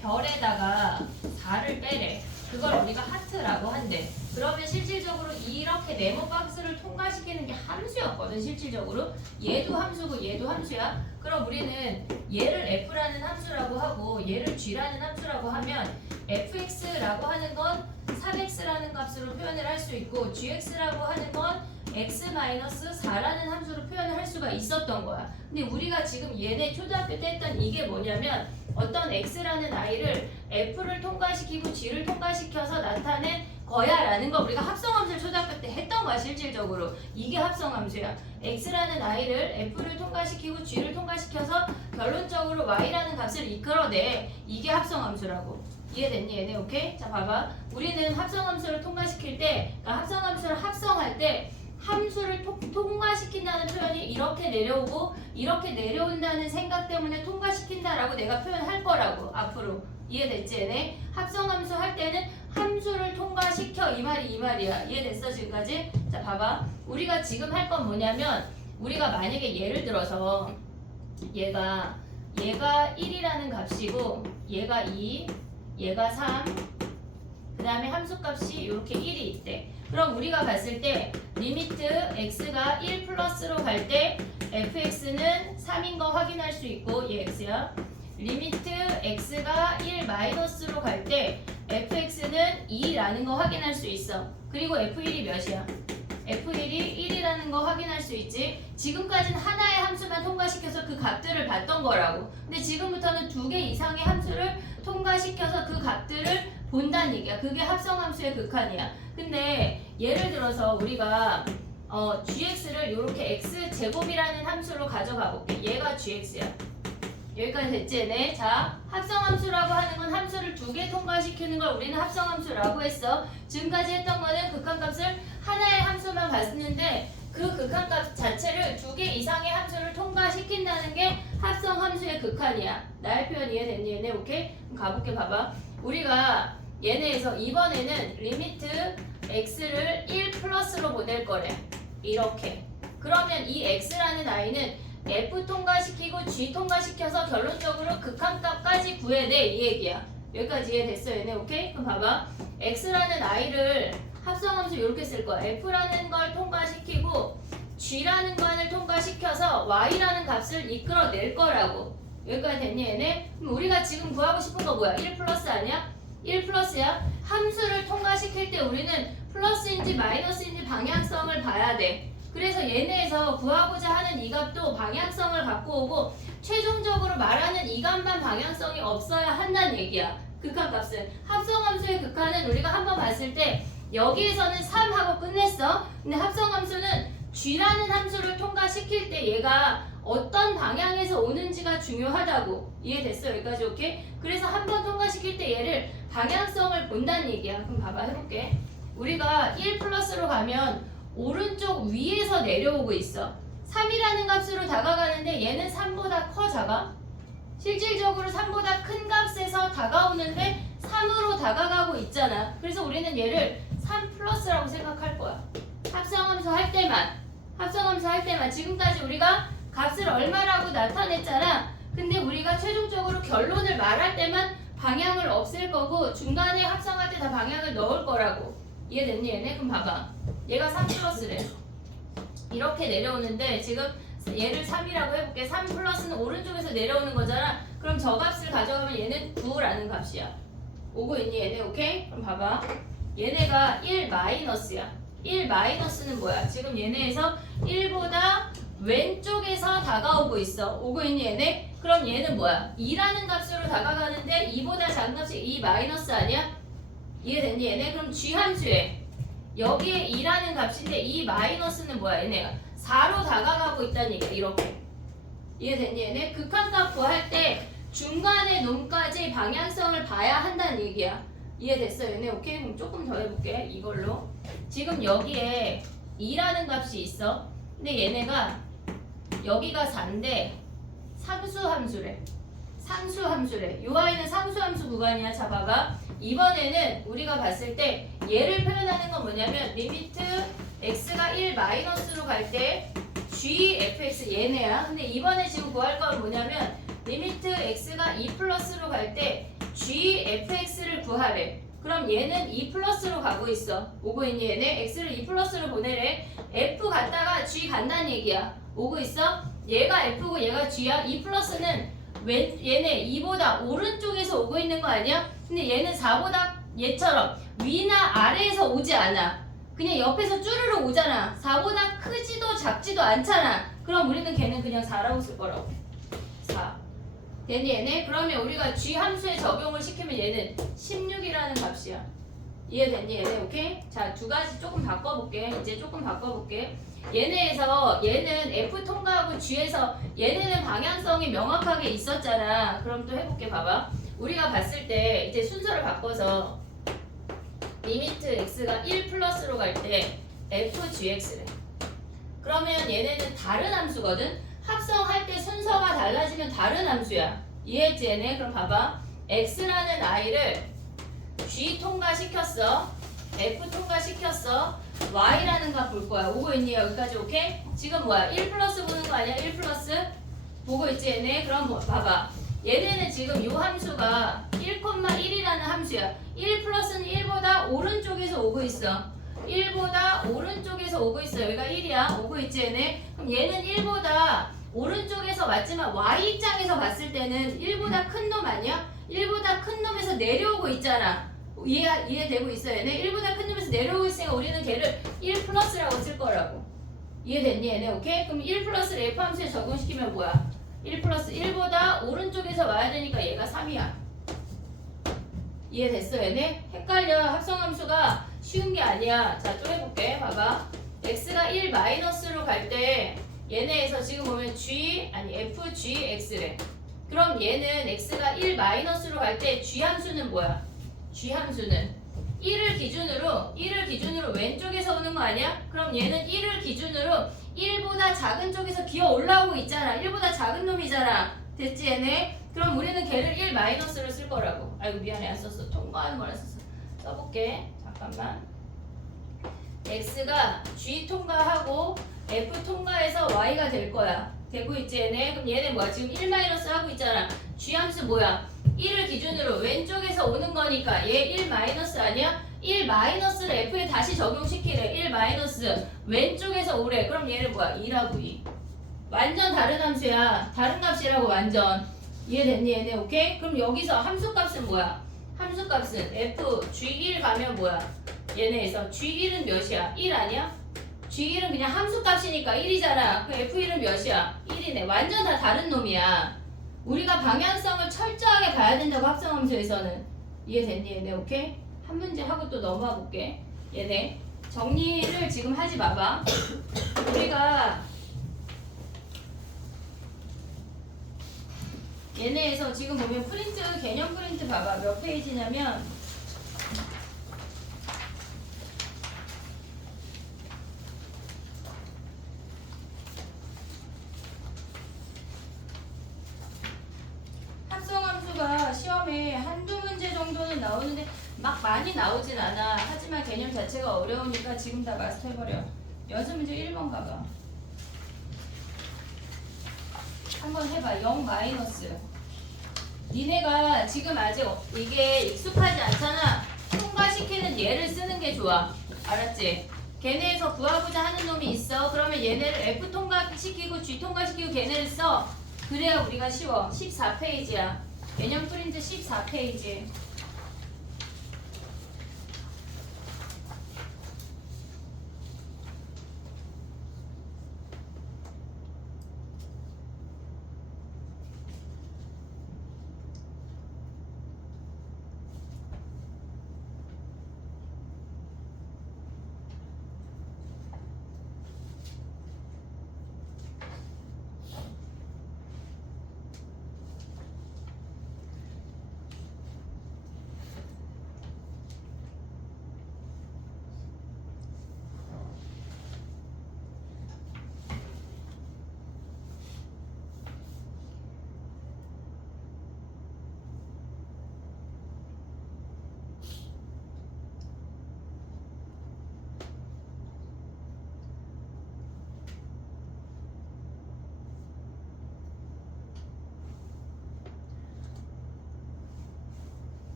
별에다가 4를 빼래. 그걸 우리가 하트라고 한대. 그러면 실질적으로 이렇게 네모 박스를 통과시키는 게 함수였거든. 실질적으로 얘도 함수고 얘도 함수야. 그럼 우리는 얘를 f라는 함수라고 하고 얘를 g라는 함수라고 하면 fx라고 하는 건 3x라는 값으로 표현을 할 수 있고 gx라고 하는 건 x-4라는 함수로 표현을 할 수가 있었던 거야. 근데 우리가 지금 얘네 초등학교 때 했던 이게 뭐냐면 어떤 x라는 아이를 f를 통과시키고 g를 통과시켜서 나타낸 거야 라는 거 우리가 합성함수를 초등학교 때 했던 거야. 실질적으로 이게 합성함수야. x라는 아이를 f를 통과시키고 g를 통과시켜서 결론적으로 y라는 값을 이끌어내. 이게 합성함수라고. 이해됐니 얘네? 오케이? 자 봐봐. 우리는 합성함수를 통과시킬 때, 그러니까 합성함수를 합성할 때 함수를 통과시킨다는 표현이 이렇게 내려오고 이렇게 내려온다는 생각 때문에 통과시킨다라고 내가 표현할 거라고 앞으로. 이해됐지 얘네? 합성함수 할 때는 함수를 통과시켜 이 말이야. 이해됐어 지금까지? 자 봐봐. 우리가 지금 할 건 뭐냐면 우리가 만약에 예를 들어서 얘가 1이라는 값이고 얘가 2 얘가 3 그 다음에 함수값이 이렇게 1이 있대. 그럼 우리가 봤을 때 리미트 x가 1 플러스로 갈 때 fx는 3인 거 확인할 수 있고 얘 x야. 리미트 x가 1 마이너스로 갈 때 fx는 2라는 거 확인할 수 있어. 그리고 f1이 몇이야? f1이 1이라는 거 확인할 수 있지. 지금까지는 하나의 함수만 통과시켜서 그 값들을 봤던 거라고. 근데 지금부터는 2개 이상의 함수를 통과시켜서 그 값들을 본다는 얘기야. 그게 합성함수의 극한이야. 근데 예를 들어서 우리가 gx를 이렇게 x제곱이라는 함수로 가져가 볼게. 얘가 gx야. 여기까지 됐지? 네. 자, 합성함수라고 하는 건 함수를 2개 통과시키는 걸 우리는 합성함수라고 했어. 지금까지 했던 거는 극한값을 하나의 함수만 봤는데 그 극한값 자체를 2개 이상의 함수를 통과시킨다는 게 합성함수의 극한이야. 나의 표현 이해됐니? 얘네 오케이? 그럼 가볼게. 봐봐. 우리가 얘네에서 이번에는 리미트 x를 1 플러스로 보낼 거래. 이렇게. 그러면 이 x라는 아이는 f 통과시키고 g 통과시켜서 결론적으로 극한값까지 구해내 이 얘기야. 여기까지 이해됐어 얘네 오케이? 그럼 봐봐. x라는 a를 합성함수 이렇게 쓸 거야. f라는 걸 통과시키고 g라는 관을 통과시켜서 y라는 값을 이끌어낼 거라고. 여기까지 됐니 얘네? 그럼 우리가 지금 구하고 싶은 거 뭐야? 1 플러스 아니야? 1 플러스야? 함수를 통과시킬 때 우리는 플러스인지 마이너스인지 방향성을 봐야 돼. 그래서 얘네에서 구하고자 하는 이 값도 방향성을 갖고 오고 최종적으로 말하는 이 값만 방향성이 없어야 한다는 얘기야. 극한값은. 합성함수의 극한은 우리가 한번 봤을 때 여기에서는 3하고 끝냈어. 근데 합성함수는 g라는 함수를 통과시킬 때 얘가 어떤 방향에서 오는지가 중요하다고. 이해됐어? 여기까지 오케이? 그래서 한 번 통과시킬 때 얘를 방향성을 본다는 얘기야. 그럼 봐봐 해볼게. 우리가 1 플러스로 가면 오른쪽 위에서 내려오고 있어. 3이라는 값으로 다가가는데 얘는 3보다 커 작아? 실질적으로 3보다 큰 값에서 다가오는데 3으로 다가가고 있잖아. 그래서 우리는 얘를 3 플러스라고 생각할 거야. 합성함수 할 때만 지금까지 우리가 값을 얼마라고 나타냈잖아. 근데 우리가 최종적으로 결론을 말할 때만 방향을 없앨 거고 중간에 합성할 때 다 방향을 넣을 거라고. 이해됐니 얘네? 그럼 봐봐. 얘가 3 플러스래. 이렇게 내려오는데 지금 얘를 3이라고 해볼게. 3 플러스는 오른쪽에서 내려오는 거잖아. 그럼 저 값을 가져가면 얘는 9라는 값이야. 오고 있니 얘네? 오케이? 그럼 봐봐. 얘네가 1 마이너스야. 1 마이너스는 뭐야? 지금 얘네에서 1보다 왼쪽에서 다가오고 있어. 오고 있니 얘네? 그럼 얘는 뭐야? 2라는 값으로 다가가는데 2보다 작은 값이 2 마이너스 아니야? 이해됐니 얘네? 그럼 g 함수에 여기에 2라는 값인데 2 마이너스는 뭐야 얘네가? 4로 다가가고 있다는 얘기야. 이렇게. 이해됐니 얘네? 극한값 구할 때 중간의 놈까지 방향성을 봐야 한다는 얘기야. 이해됐어 얘네? 오케이? 그럼 조금 더 해볼게. 이걸로. 지금 여기에 2라는 값이 있어. 근데 얘네가 여기가 4인데 상수함수래. 상수함수래. 요 아이는 상수함수 구간이야. 자 봐봐. 이번에는 우리가 봤을 때 얘를 표현하는 건 뭐냐면 리미트 x가 1 마이너스로 갈 때 gfx 얘네야. 근데 이번에 지금 구할 건 뭐냐면 리미트 x가 2 플러스로 갈 때 gfx를 구하래. 그럼 얘는 2 플러스로 가고 있어. 오고 있니 얘네? x를 2 플러스로 보내래. f 갔다가 g 간다는 얘기야. 오고 있어? 얘가 f고 얘가 g야. 2 플러스는 얘네 2보다 오른쪽에서 오고 있는 거 아니야? 근데 얘는 4보다 얘처럼 위나 아래에서 오지 않아. 그냥 옆에서 쭈르륵 오잖아. 4보다 크지도 작지도 않잖아. 그럼 우리는 걔는 그냥 4라고 쓸 거라고. 4. 됐니 얘네? 그러면 우리가 G 함수에 적용을 시키면 얘는 16이라는 값이야. 이해됐니 얘네? 오케이? 자, 두 가지 조금 바꿔볼게. 이제 조금 바꿔볼게. 얘네에서 얘는 F 통과하고 G에서 얘네는 방향성이 명확하게 있었잖아. 그럼 또 해볼게. 봐봐. 우리가 봤을 때 이제 순서를 바꿔서 리미트 x가 1 플러스로 갈 때 fgx래. 그러면 얘네는 다른 함수거든. 합성할 때 순서가 달라지면 다른 함수야. 이해했지 얘네? 그럼 봐봐. x라는 i를 g 통과시켰어. f 통과시켰어. y라는 값 볼 거야. 오고 있니? 여기까지 오케이? 지금 뭐야? 1 플러스 보는 거 아니야? 1 플러스? 보고 있지 얘네? 그럼 뭐 봐봐. 얘네는 지금 이 함수가 1,1이라는 함수야. 1 플러스는 1보다 오른쪽에서 오고 있어. 1보다 오른쪽에서 오고 있어. 여기가 1이야. 오고 있지 얘네? 그럼 얘는 1보다 오른쪽에서 왔지만 y 입장에서 봤을 때는 1보다 큰 놈 아니야? 1보다 큰 놈에서 내려오고 있잖아. 이해되고 있어 얘네? 1보다 큰 놈에서 내려오고 있으니까 우리는 걔를 1 플러스라고 쓸 거라고. 이해됐니 얘네? 오케이? 그럼 1 플러스를 f 함수에 적용시키면 뭐야? 1 플러스 1보다 오른쪽에서 와야 되니까 얘가 3이야. 이해됐어 얘네? 헷갈려. 합성함수가 쉬운 게 아니야. 자, 또 해볼게. 봐봐. x가 1 마이너스로 갈 때 얘네에서 지금 보면 fgx래. 그럼 얘는 x가 1 마이너스로 갈 때 g함수는 뭐야? g함수는 1을 기준으로 왼쪽에서 오는 거 아니야? 그럼 얘는 1을 기준으로 1보다 작은 쪽에서 기어 올라오고 있잖아. 1보다 작은 놈이잖아. 됐지 얘네? 그럼 우리는 걔를 1 마이너스를 쓸 거라고. 아이고 미안해 안 썼어. 통과하는 거라 썼어. 써볼게. 잠깐만. x가 g 통과하고 f 통과해서 y가 될 거야. 되고 있지 얘네? 그럼 얘네 뭐야? 지금 1 마이너스 하고 있잖아. g 함수 뭐야? 1을 기준으로 왼쪽에서 오는 거니까 얘 1 마이너스 아니야? 1 마이너스를 f에 다시 적용시키래. 1 마이너스 왼쪽에서 오래. 그럼 얘는 뭐야? 2라고 2. 완전 다른 함수야. 다른 값이라고 완전. 이해됐니 얘네? 오케이? 그럼 여기서 함수값은 뭐야? 함수값은 f g1 가면 뭐야? 얘네에서 g1은 몇이야? 1 아니야? g1은 그냥 함수값이니까 1이잖아. 그 f1은 몇이야? 1이네. 완전 다 다른 놈이야. 우리가 방향성을 철저하게 봐야 된다고 합성함수에서는. 이해됐니 얘네? 오케이? 한 문제 하고 또 넘어가 볼게. 얘네 정리를 지금 하지 마봐. 우리가 얘네에서 지금 보면 프린트 개념 프린트 봐봐. 몇 페이지냐면 합성함수가 시험에 한두 문제 정도는 나오는데 막 많이 나오진 않아. 하지만 개념 자체가 어려우니까 지금 다 마스터해버려. 연습 문제 1번 가봐. 한번 해봐. 0 마이너스. 니네가 지금 아직 이게 익숙하지 않잖아. 통과시키는 얘를 쓰는 게 좋아. 알았지? 걔네에서 구하고자 하는 놈이 있어. 그러면 얘네를 F 통과시키고 G 통과시키고 걔네를 써. 그래야 우리가 쉬워. 14페이지야. 개념 프린트 14페이지.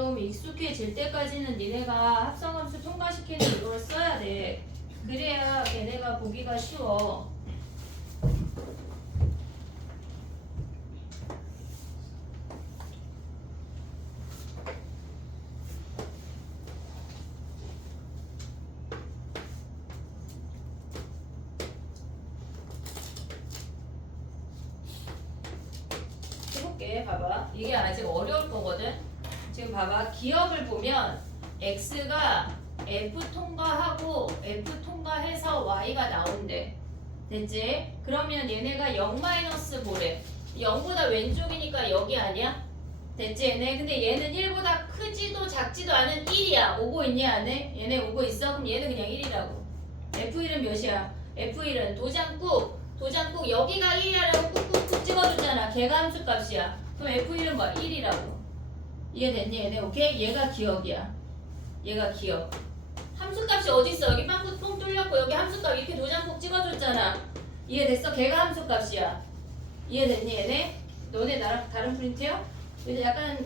좀 익숙해질 때까지는 니네가 합성함수 통과시키는 이걸 써야 돼. 그래야 걔네가 보기가 쉬워. 해볼게. 봐봐. 이게 아직 어려울 거거든. 지금 봐봐. 기억을 보면 x가 f 통과하고 f 통과해서 y가 나온대. 됐지? 그러면 얘네가 0 마이너스 보래. 0보다 왼쪽이니까 여기 아니야? 됐지 얘네? 근데 얘는 1보다 크지도 작지도 않은 1이야. 오고 있니 안 해? 얘네 오고 있어? 그럼 얘는 그냥 1이라고. F1은 몇이야? F1은 도장꾹 여기가 1이라고 꾹꾹꾹 찍어줬잖아. 걔가 함수값이야. 그럼 F1은 뭐야? 1이라고. 이해됐니 얘네? 오케이? 얘가 기억이야. 얘가 기억. 함수값이 어딨어? 여기 빵꾸 뻥 뚫렸고 여기 함수값 이렇게 도장꾹 찍어줬잖아. 이해됐어? 걔가 함수값이야. 이해됐니 얘네? 너네 나랑 다른 프린트야? 이제 약간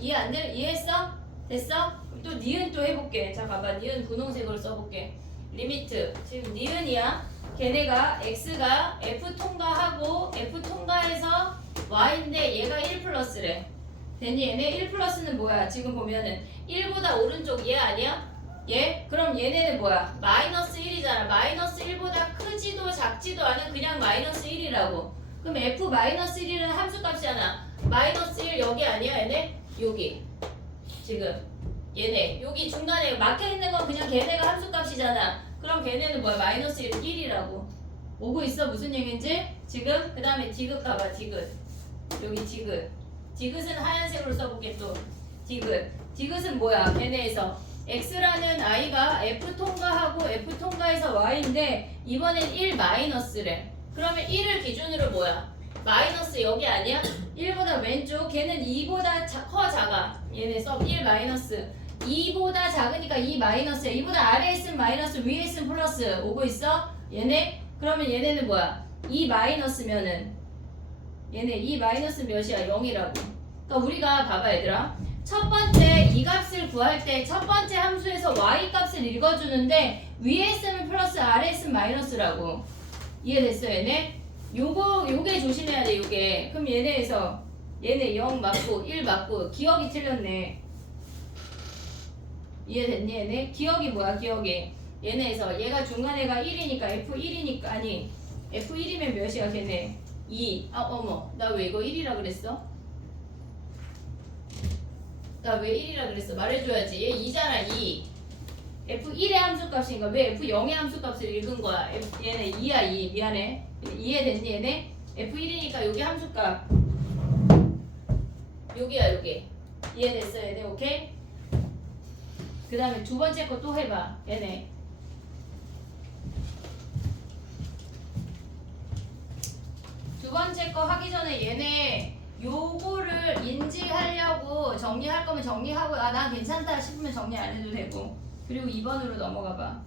이해 안 돼? 이해했어? 됐어? 또 니은 또 해볼게. 자 봐봐. 니은 분홍색으로 써볼게. 리미트. 지금 니은이야. 걔네가 x가 f 통과하고 f 통과해서 y인데 얘가 1 플러스래. 됐니? 얘네 1 플러스는 뭐야? 지금 보면은 1보다 오른쪽 얘 아니야? 얘? 그럼 얘네는 뭐야? 마이너스 1이잖아. 마이너스 1보다 크지도 작지도 않은 그냥 마이너스 1이라고. 그럼 f 마이너스 1이라는 함수값이잖아. 마이너스 1 여기 아니야 얘네? 여기. 지금 얘네 여기 중간에 막혀있는 건 그냥 걔네가 함수값이잖아. 그럼 걔네는 뭐야? 마이너스 1이라고. 오고 있어? 무슨 얘기인지? 지금? 그 다음에 디귿 가봐. 디귿. 여기 디귿. 디귿은 하얀색으로 써볼게 또. 디귿. 디귿은 뭐야? 걔네에서 x라는 i가 f 통과하고 f 통과해서 y인데 이번엔 1 마이너스래. 그러면 1을 기준으로 뭐야? 마이너스 여기 아니야? 1보다 왼쪽. 걔는 2보다 커 작아. 얘네 써 1 마이너스. 2보다 작으니까 2 마이너스야. 2보다 아래에 있으면 마이너스 위에 있으면 플러스. 오고 있어? 얘네? 그러면 얘네는 뭐야? 2 마이너스면은 얘네 2 마이너스 몇이야? 0이라고. 그러니까 우리가 봐봐 얘들아. 첫 번째 이 값을 구할 때 첫 번째 함수에서 y 값을 읽어주는데 위에 있으면 플러스 아래에 있으면 마이너스라고. 이해됐어 얘네? 요게 조심해야 돼 요게. 그럼 얘네에서 얘네 0 맞고 1 맞고 기억이 틀렸네. 이해됐니 얘네? 기억이 뭐야 기억이? 얘네에서 얘가 중간에가 1이니까 F1이니까 아니 F1이면 몇이야 걔네? 2. 아 어머 나 왜 이거 1이라 그랬어? 나 왜 1이라 그랬어? 말해줘야지. 얘 2잖아 2. F1의 함수값이니까 왜 F0의 함수값을 읽은 거야? 얘네 2야 2. 미안해. 이해됐니 얘네? F1이니까 여기 함수값 여기야 여기. 이해됐어 얘네? 오케이? 그 다음에 두 번째 거 또 해봐 얘네. 두 번째 거 하기 전에 얘네 요거를 인지하려고 정리할 거면 정리하고 아 난 괜찮다 싶으면 정리 안 해도 되고. 그리고 2번으로 넘어가 봐.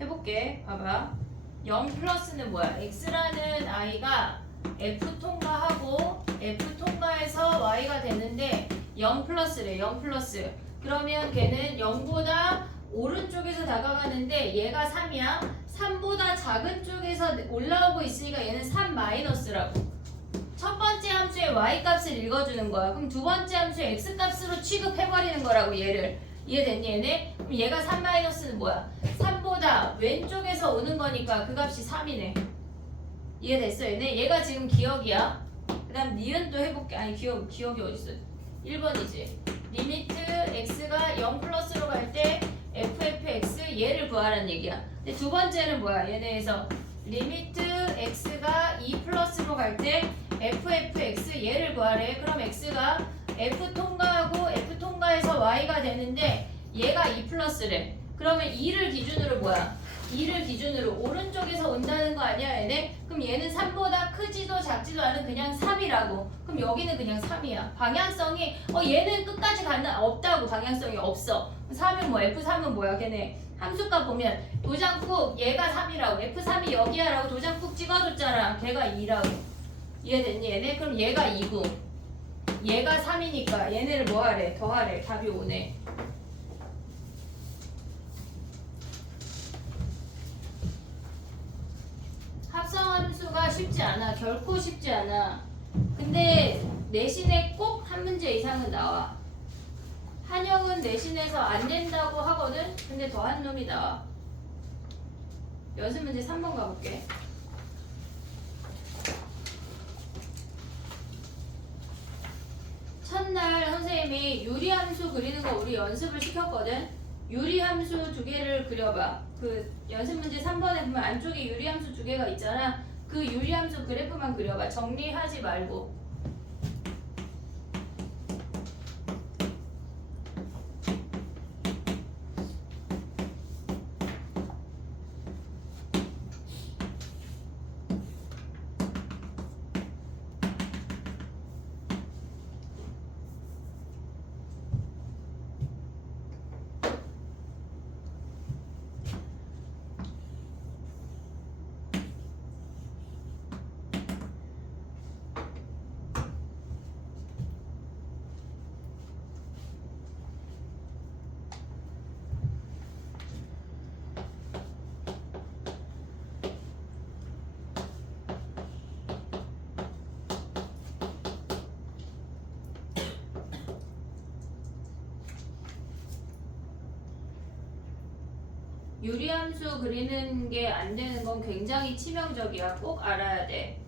해볼게. 봐봐. 0 플러스는 뭐야? x라는 i가 f 통과하고 f 통과해서 y가 되는데 0 플러스래. 0 플러스. 그러면 걔는 0보다 오른쪽에서 다가가는데 얘가 3이야. 3보다 작은 쪽에서 올라오고 있으니까 얘는 3 마이너스라고. 첫 번째 함수의 y 값을 읽어주는 거야. 그럼 두 번째 함수의 x 값으로 취급해버리는 거라고 얘를. 이해됐니 얘네? 그럼 얘가 3 마이너스는 뭐야? 3보다 왼쪽에서 오는 거니까 그 값이 3이네. 이해됐어 얘네? 얘가 지금 기억이야. 그 다음 니은도 해볼게. 아니 기억이 어딨어? 1번이지. 리미트 x가 0 플러스로 갈 때 fx 얘를 구하라는 얘기야. 근데 두 번째는 뭐야? 얘네에서 리미트 x가 2 플러스로 갈 때 fx 얘를 구하래. 그럼 x가 f 통과하고 f 통과해서 y가 되는데 얘가 2 플러스래. 그러면 2를 기준으로 뭐야? 2를 기준으로 오른쪽에서 온다는 거 아니야 얘네? 그럼 얘는 3보다 크지도 작지도 않은 그냥 3이라고. 그럼 여기는 그냥 3이야. 방향성이 얘는 끝까지 가나 없다고. 방향성이 없어. 3은 뭐 f3은 뭐야 걔네? 함수값 보면 도장국 얘가 3이라고. f3이 여기야 라고 도장국 찍어줬잖아. 걔가 2라고. 이해됐니 얘네? 그럼 얘가 2고 얘가 3이니까 얘네를 뭐 하래? 더하래. 답이 5네. 합성함수가 쉽지 않아. 결코 쉽지 않아. 근데 내신에 꼭 한 문제 이상은 나와. 한영은 내신에서 안 된다고 하거든? 근데 더한 놈이 나와. 연습 문제 3번 가볼게. 첫날 선생님이 유리함수 그리는 거 우리 연습을 시켰거든? 유리함수 두 개를 그려봐. 그 연습 문제 3번에 보면 안쪽에 유리함수 두 개가 있잖아. 그 유리함수 그래프만 그려봐. 정리하지 말고. 유리함수 그리는 게 안 되는 건 굉장히 치명적이야. 꼭 알아야 돼.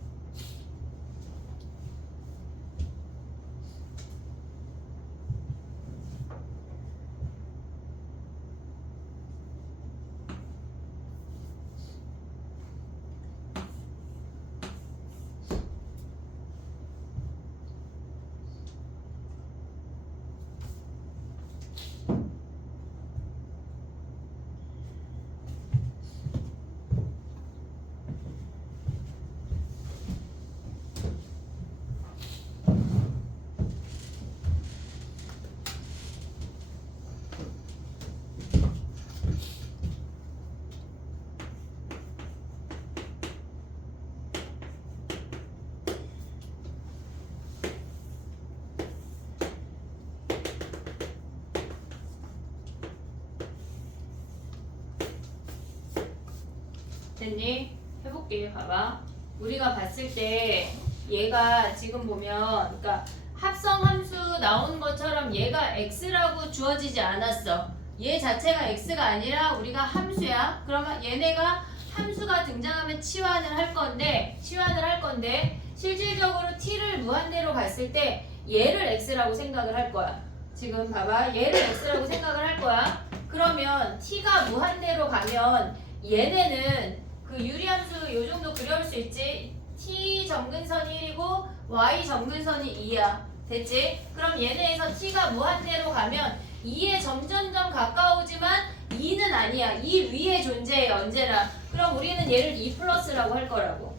됐니? 해볼게. 봐봐. 우리가 봤을 때 얘가 지금 보면 그러니까 합성함수 나오는 것처럼 얘가 x라고 주어지지 않았어. 얘 자체가 x가 아니라 우리가 함수야. 그러면 얘네가 함수가 등장하면 치환을 할 건데 실질적으로 t를 무한대로 갔을 때 얘를 x라고 생각을 할 거야. 지금 봐봐. 얘를 x라고 생각을 할 거야. 그러면 t가 무한대로 가면 얘네는 그 유리함수 요 정도 그려올 수 있지. t 점근선이 1이고 y 점근선이 2야. 됐지? 그럼 얘네에서 t가 무한대로 가면 2에 점점점 가까우지만 2는 아니야. 2 위에 존재해 언제나. 그럼 우리는 얘를 2 플러스라고 할 거라고.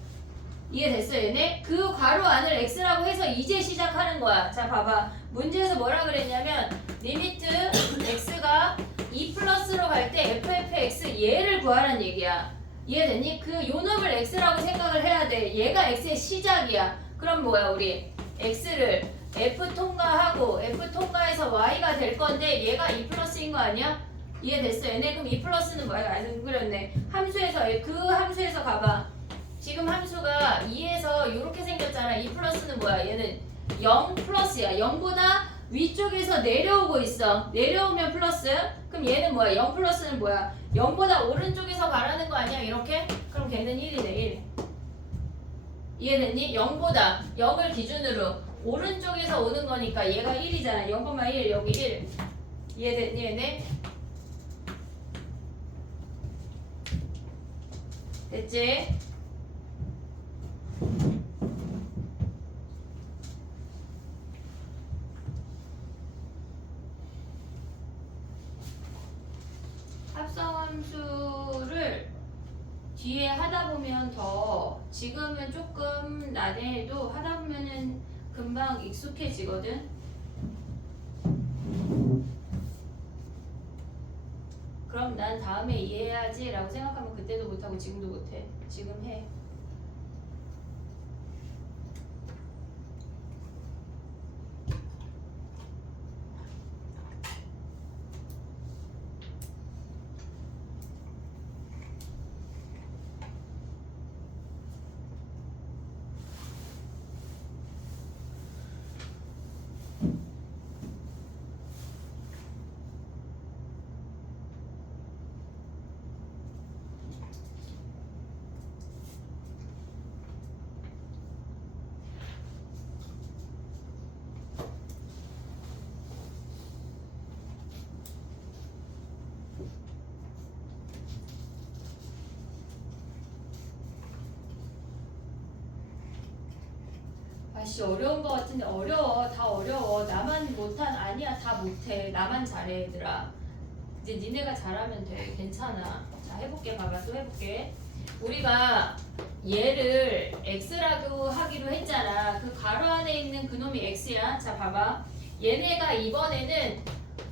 이해됐어 얘네? 그 괄호 안을 x라고 해서 이제 시작하는 거야. 자 봐봐. 문제에서 뭐라 그랬냐면 리미트 x가 2 플러스로 갈 때 fx 얘를 구하라는 얘기야. 이해됐니? 그 요놈을 x라고 생각을 해야 돼. 얘가 x의 시작이야. 그럼 뭐야 우리 x를 f 통과하고 f 통과해서 y가 될 건데 얘가 2 플러스인 거 아니야? 이해됐어? 얘네 그럼 2 플러스는 뭐야? 안 그렸네. 함수에서 그 함수에서 가봐. 지금 함수가 2에서 이렇게 생겼잖아. 2 플러스는 뭐야? 얘는 0 플러스야. 0보다 위쪽에서 내려오고 있어. 내려오면 플러스. 그럼 얘는 뭐야? 0 플러스는 뭐야? 0보다 오른쪽에서 가라는 거 아니야? 이렇게? 그럼 걔는 1이네. 1. 이해됐니? 0보다 0을 기준으로 오른쪽에서 오는 거니까 얘가 1이잖아. 0,1 여기 1. 이해됐니 얘네? 됐지? 합성함수를 뒤에 하다 보면 더 지금은 조금 난해해도 하다 보면은 금방 익숙해지거든. 그럼 난 다음에 이해해야지 라고 생각하면 그때도 못하고 지금도 못해. 지금 해. 아씨 어려운 거 같은데 어려워. 다 어려워. 나만 못한 아니야. 다 못해. 나만 잘해 얘들아. 이제 니네가 잘하면 돼. 괜찮아. 자 해볼게. 봐봐. 또 해볼게. 우리가 얘를 x라고 하기로 했잖아. 그 가로 안에 있는 그놈이 x야. 자 봐봐. 얘네가 이번에는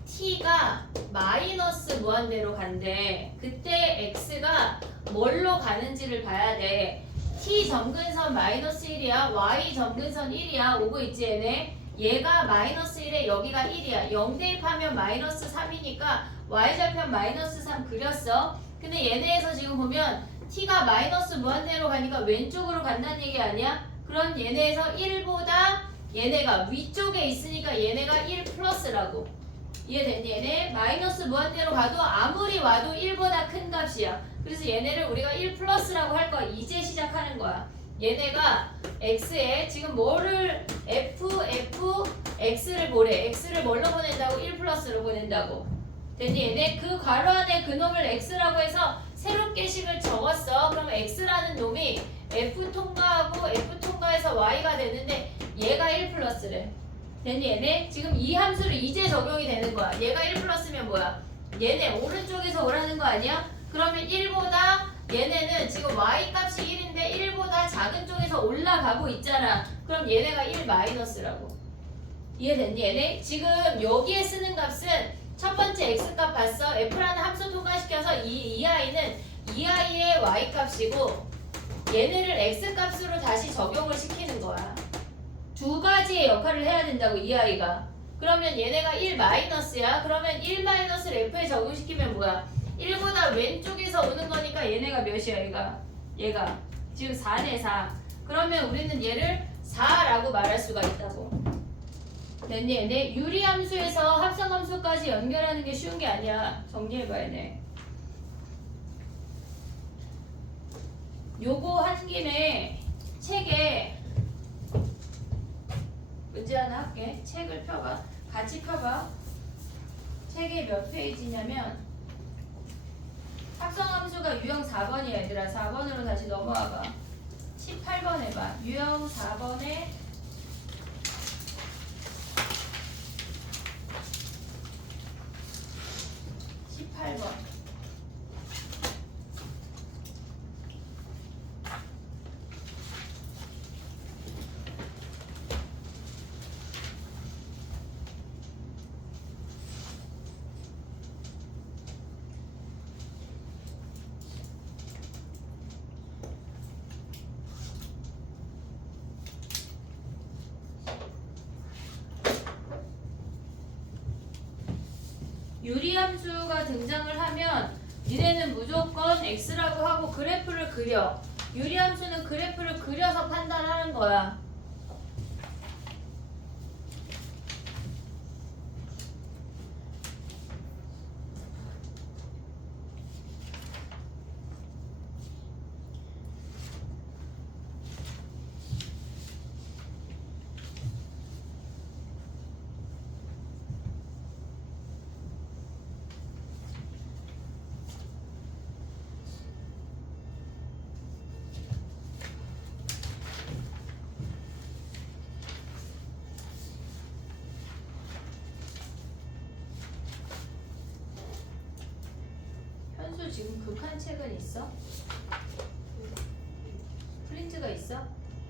t가 마이너스 무한대로 간대. 그때 x가 뭘로 가는지를 봐야 돼. t 점근선 마이너스 1이야. y 점근선 1이야. 오고 있지 얘네. 얘가 마이너스 1에 여기가 1이야. 0 대입하면 마이너스 3이니까 y좌편 마이너스 3 그렸어. 근데 얘네에서 지금 보면 t가 마이너스 무한대로 가니까 왼쪽으로 간다는 얘기 아니야? 그럼 얘네에서 1보다 얘네가 위쪽에 있으니까 얘네가 1 플러스라고. 이해됐니? 얘네 마이너스 무한대로 가도 아무리 와도 1보다 큰 값이야. 그래서 얘네를 우리가 1 플러스라고 할 거야. 이제 시작하는 거야. 얘네가 x에 지금 뭐를 x를 보래. x를 뭘로 보낸다고? 1 플러스로 보낸다고. 됐니? 얘네 그 괄호 안에 그놈을 x라고 해서 새롭게 식을 적었어. 그럼 x라는 놈이 f 통과하고 f 통과해서 y가 되는데 얘가 1 플러스래. 됐니? 얘네 지금 이 함수를 이제 적용이 되는 거야. 얘가 1 플러스면 뭐야? 얘네 오른쪽에서 오라는 거 아니야? 그러면 1보다 얘네는 지금 y 값이 1인데 1보다 작은 쪽에서 올라가고 있잖아. 그럼 얘네가 1 마이너스라고. 이해됐니? 얘네 지금 여기에 쓰는 값은 첫 번째 x 값 봤어. f라는 함수 통과시켜서 이 i는 이 i의 y 값이고 얘네를 x 값으로 다시 적용을 시키는 거야. 두 가지의 역할을 해야 된다고 이 i가. 그러면 얘네가 1 마이너스야. 그러면 1 마이너스를 f에 적용시키면 뭐야? 1보다 왼쪽에서 오는 거니까 얘네가 몇이야? 얘가 지금 4네 4. 그러면 우리는 얘를 4라고 말할 수가 있다고. 됐니? 얘네 유리함수에서 합성함수까지 연결하는 게 쉬운 게 아니야. 정리해봐 얘네. 요거 한 김에 책에 문제 하나 할게. 책을 펴봐. 같이 펴봐. 책에 몇 페이지냐면 합성함수가 유형 4번이야 얘들아. 4번으로 다시 넘어와봐. 18번 해봐. 유형 4번에 18번. 유리함수가 등장을 하면 니네는 무조건 x라고 하고 그래프를 그려. 유리함수는 그래프를 그려서 판단하는 거야. 현수 지금 극한 책은 있어? 프린트가 있어?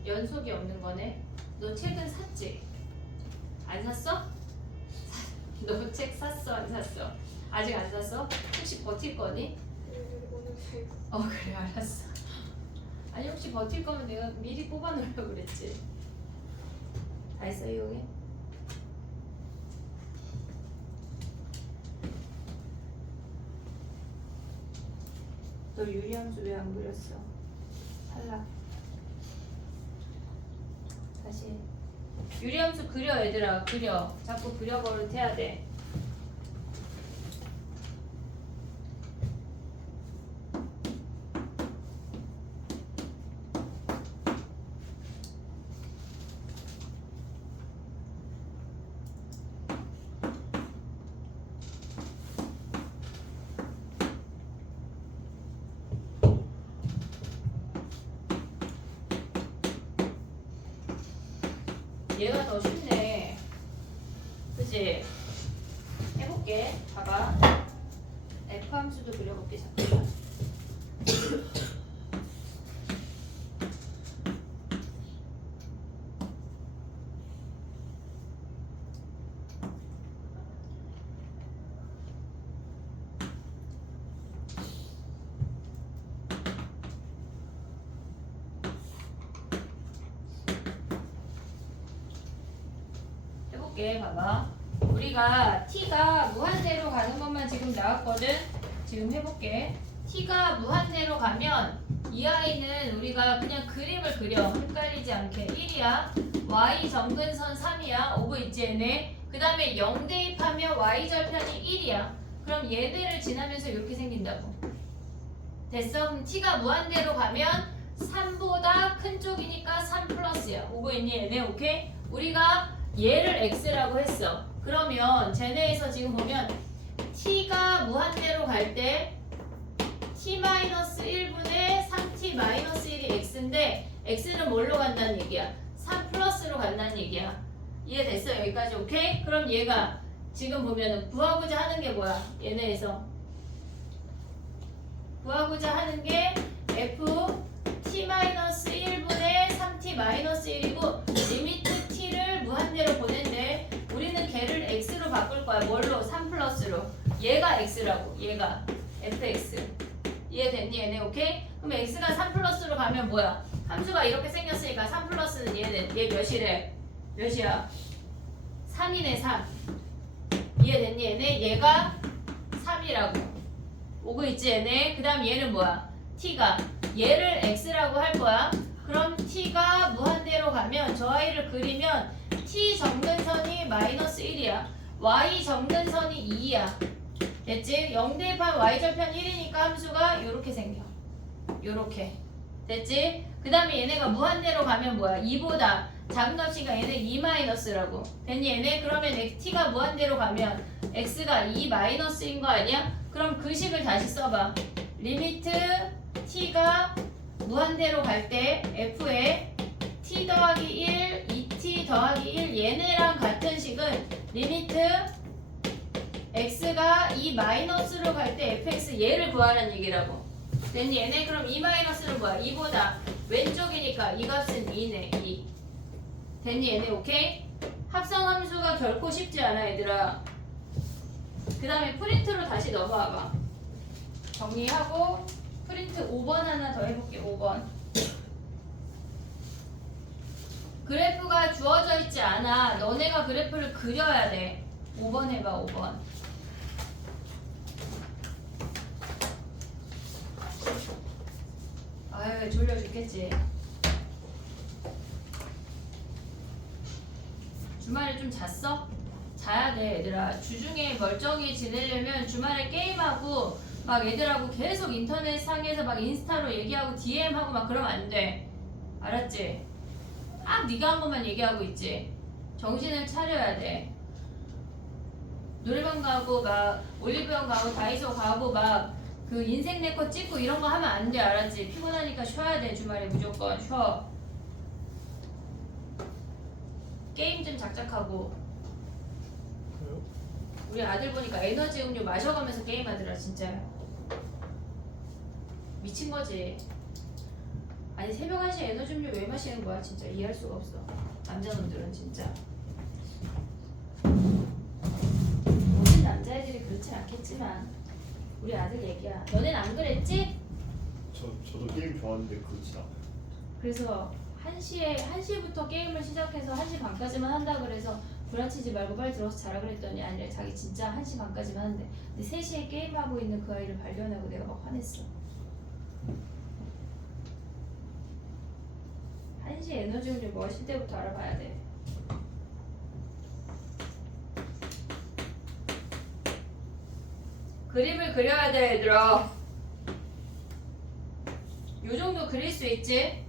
연속이 없는 거네. 너 책은 샀지? 안 샀어? 너 책 샀어? 안 샀어? 아직 안 샀어? 혹시 버틸 거니? 그래 알았어. 아니 혹시 버틸 거면 내가 미리 뽑아놓으려고 그랬지. 다 했어 이용해? 너 유리함수 왜 안 그렸어? 탈락. 다시. 유리함수 그려 얘들아. 그려. 자꾸 그려버릇 해야 돼. 얘가 더 쉽네. 그치? 해볼게. 봐봐. F 함수도 그려볼게. 잠깐만. 봐봐. 우리가 t가 무한대로 가는 것만 지금 나왔거든. 지금 해볼게. t가 무한대로 가면 이 아이는 우리가 그냥 그림을 그려. 헷갈리지 않게. 1이야. y 점근선 3이야. 오브 있지 얘네. 그 다음에 0 대입하면 y 절편이 1이야. 그럼 얘네를 지나면서 이렇게 생긴다고. 됐어? 그럼 t가 무한대로 가면 3보다 큰 쪽이니까 3 플러스야. 오브 있니 얘네? 오케이? 우리가 얘를 x라고 했어. 그러면 쟤네에서 지금 보면 t가 무한대로 갈 때 t-1분의 3t-1이 x인데 x는 뭘로 간다는 얘기야? 3 플러스로 간다는 얘기야. 이해됐어? 여기까지 오케이? 그럼 얘가 지금 보면은 구하고자 하는 게 뭐야? 얘네에서 구하고자 하는 게 f t-1분의 3t-1이고 리미트 t를 무한대로 보낸대. 우리는 걔를 x로 바꿀 거야. 뭘로? 3 플러스로. 얘가 x라고. 얘가 fx. 이해됐니 얘네? 오케이? 그럼 x가 3 플러스로 가면 뭐야? 함수가 이렇게 생겼으니까 3 플러스는 얘는 얘 몇이래? 몇이야? 3이네 3. 이해됐니 얘네? 얘가 3이라고. 오고 있지 얘네? 그 다음 얘는 뭐야? t가 얘를 x라고 할 거야. 그럼 t가 무한대로 가면 저 아이를 그리면 t 정근선이 마이너스 1이야. y 정근선이 2야. 됐지? 0 대입한 y절편 1이니까 함수가 요렇게 생겨. 요렇게. 됐지? 그 다음에 얘네가 무한대로 가면 뭐야? 2보다 작은 값이니까 얘네 2 마이너스라고. 됐니 얘네? 그러면 t가 무한대로 가면 x가 2 마이너스인 거 아니야? 그럼 그 식을 다시 써봐. 리미트 t가 무한대로 갈 때 f에 t 더하기 1, 2t 더하기 1 얘네랑 같은 식은 리미트 x가 2 마이너스로 갈 때 fx 얘를 구하라는 얘기라고. 됐니 얘네? 그럼 2 마이너스는 뭐야? 2보다 왼쪽이니까 이 값은 2네. 2. 됐니 얘네? 오케이? 합성함수가 결코 쉽지 않아 얘들아. 그 다음에 프린트로 다시 넘어와봐. 정리하고 프린트 5번 하나 더 해볼게. 5번. 그래프가 주어져 있지 않아. 너네가 그래프를 그려야 돼. 5번 해봐. 5번. 아유 졸려 죽겠지. 주말에 좀 잤어? 자야 돼 얘들아. 주중에 멀쩡히 지내려면 주말에 게임하고 막 애들하고 계속 인터넷 상에서 막 인스타로 얘기하고 DM하고 막 그러면 안 돼. 알았지? 딱 네가 한 것만 얘기하고 있지. 정신을 차려야 돼. 노래방 가고 막 올리브영 가고 다이소 가고 막 그 인생 내 거 찍고 이런 거 하면 안 돼. 알았지? 피곤하니까 쉬어야 돼. 주말에 무조건 쉬어. 게임 좀 작작하고. 그래요? 우리 아들 보니까 에너지 음료 마셔가면서 게임하더라 진짜. 미친 거지. 아니 새벽 1시에 에너지 음료 왜 마시는 거야 진짜 이해할 수가 없어. 남자놈들은 진짜. 모든 남자애들이 그렇진 않겠지만 우리 아들 얘기야. 너넨 안 그랬지? 저도 게임 좋아하는데 그렇지 않아요. 그래서 1시부터 게임을 시작해서 1시 반까지만 한다 그래서 구라치지 말고 빨리 들어서 자라 그랬더니 아니라 자기 진짜 1시 반까지만 한대. 근데 3시에 게임하고 있는 그 아이를 발견하고 내가 막 화냈어. 1시 에너지 음료 뭐 하실 때부터 알아봐야 돼. 그림을 그려야 돼 얘들아. 요 정도 그릴 수 있지?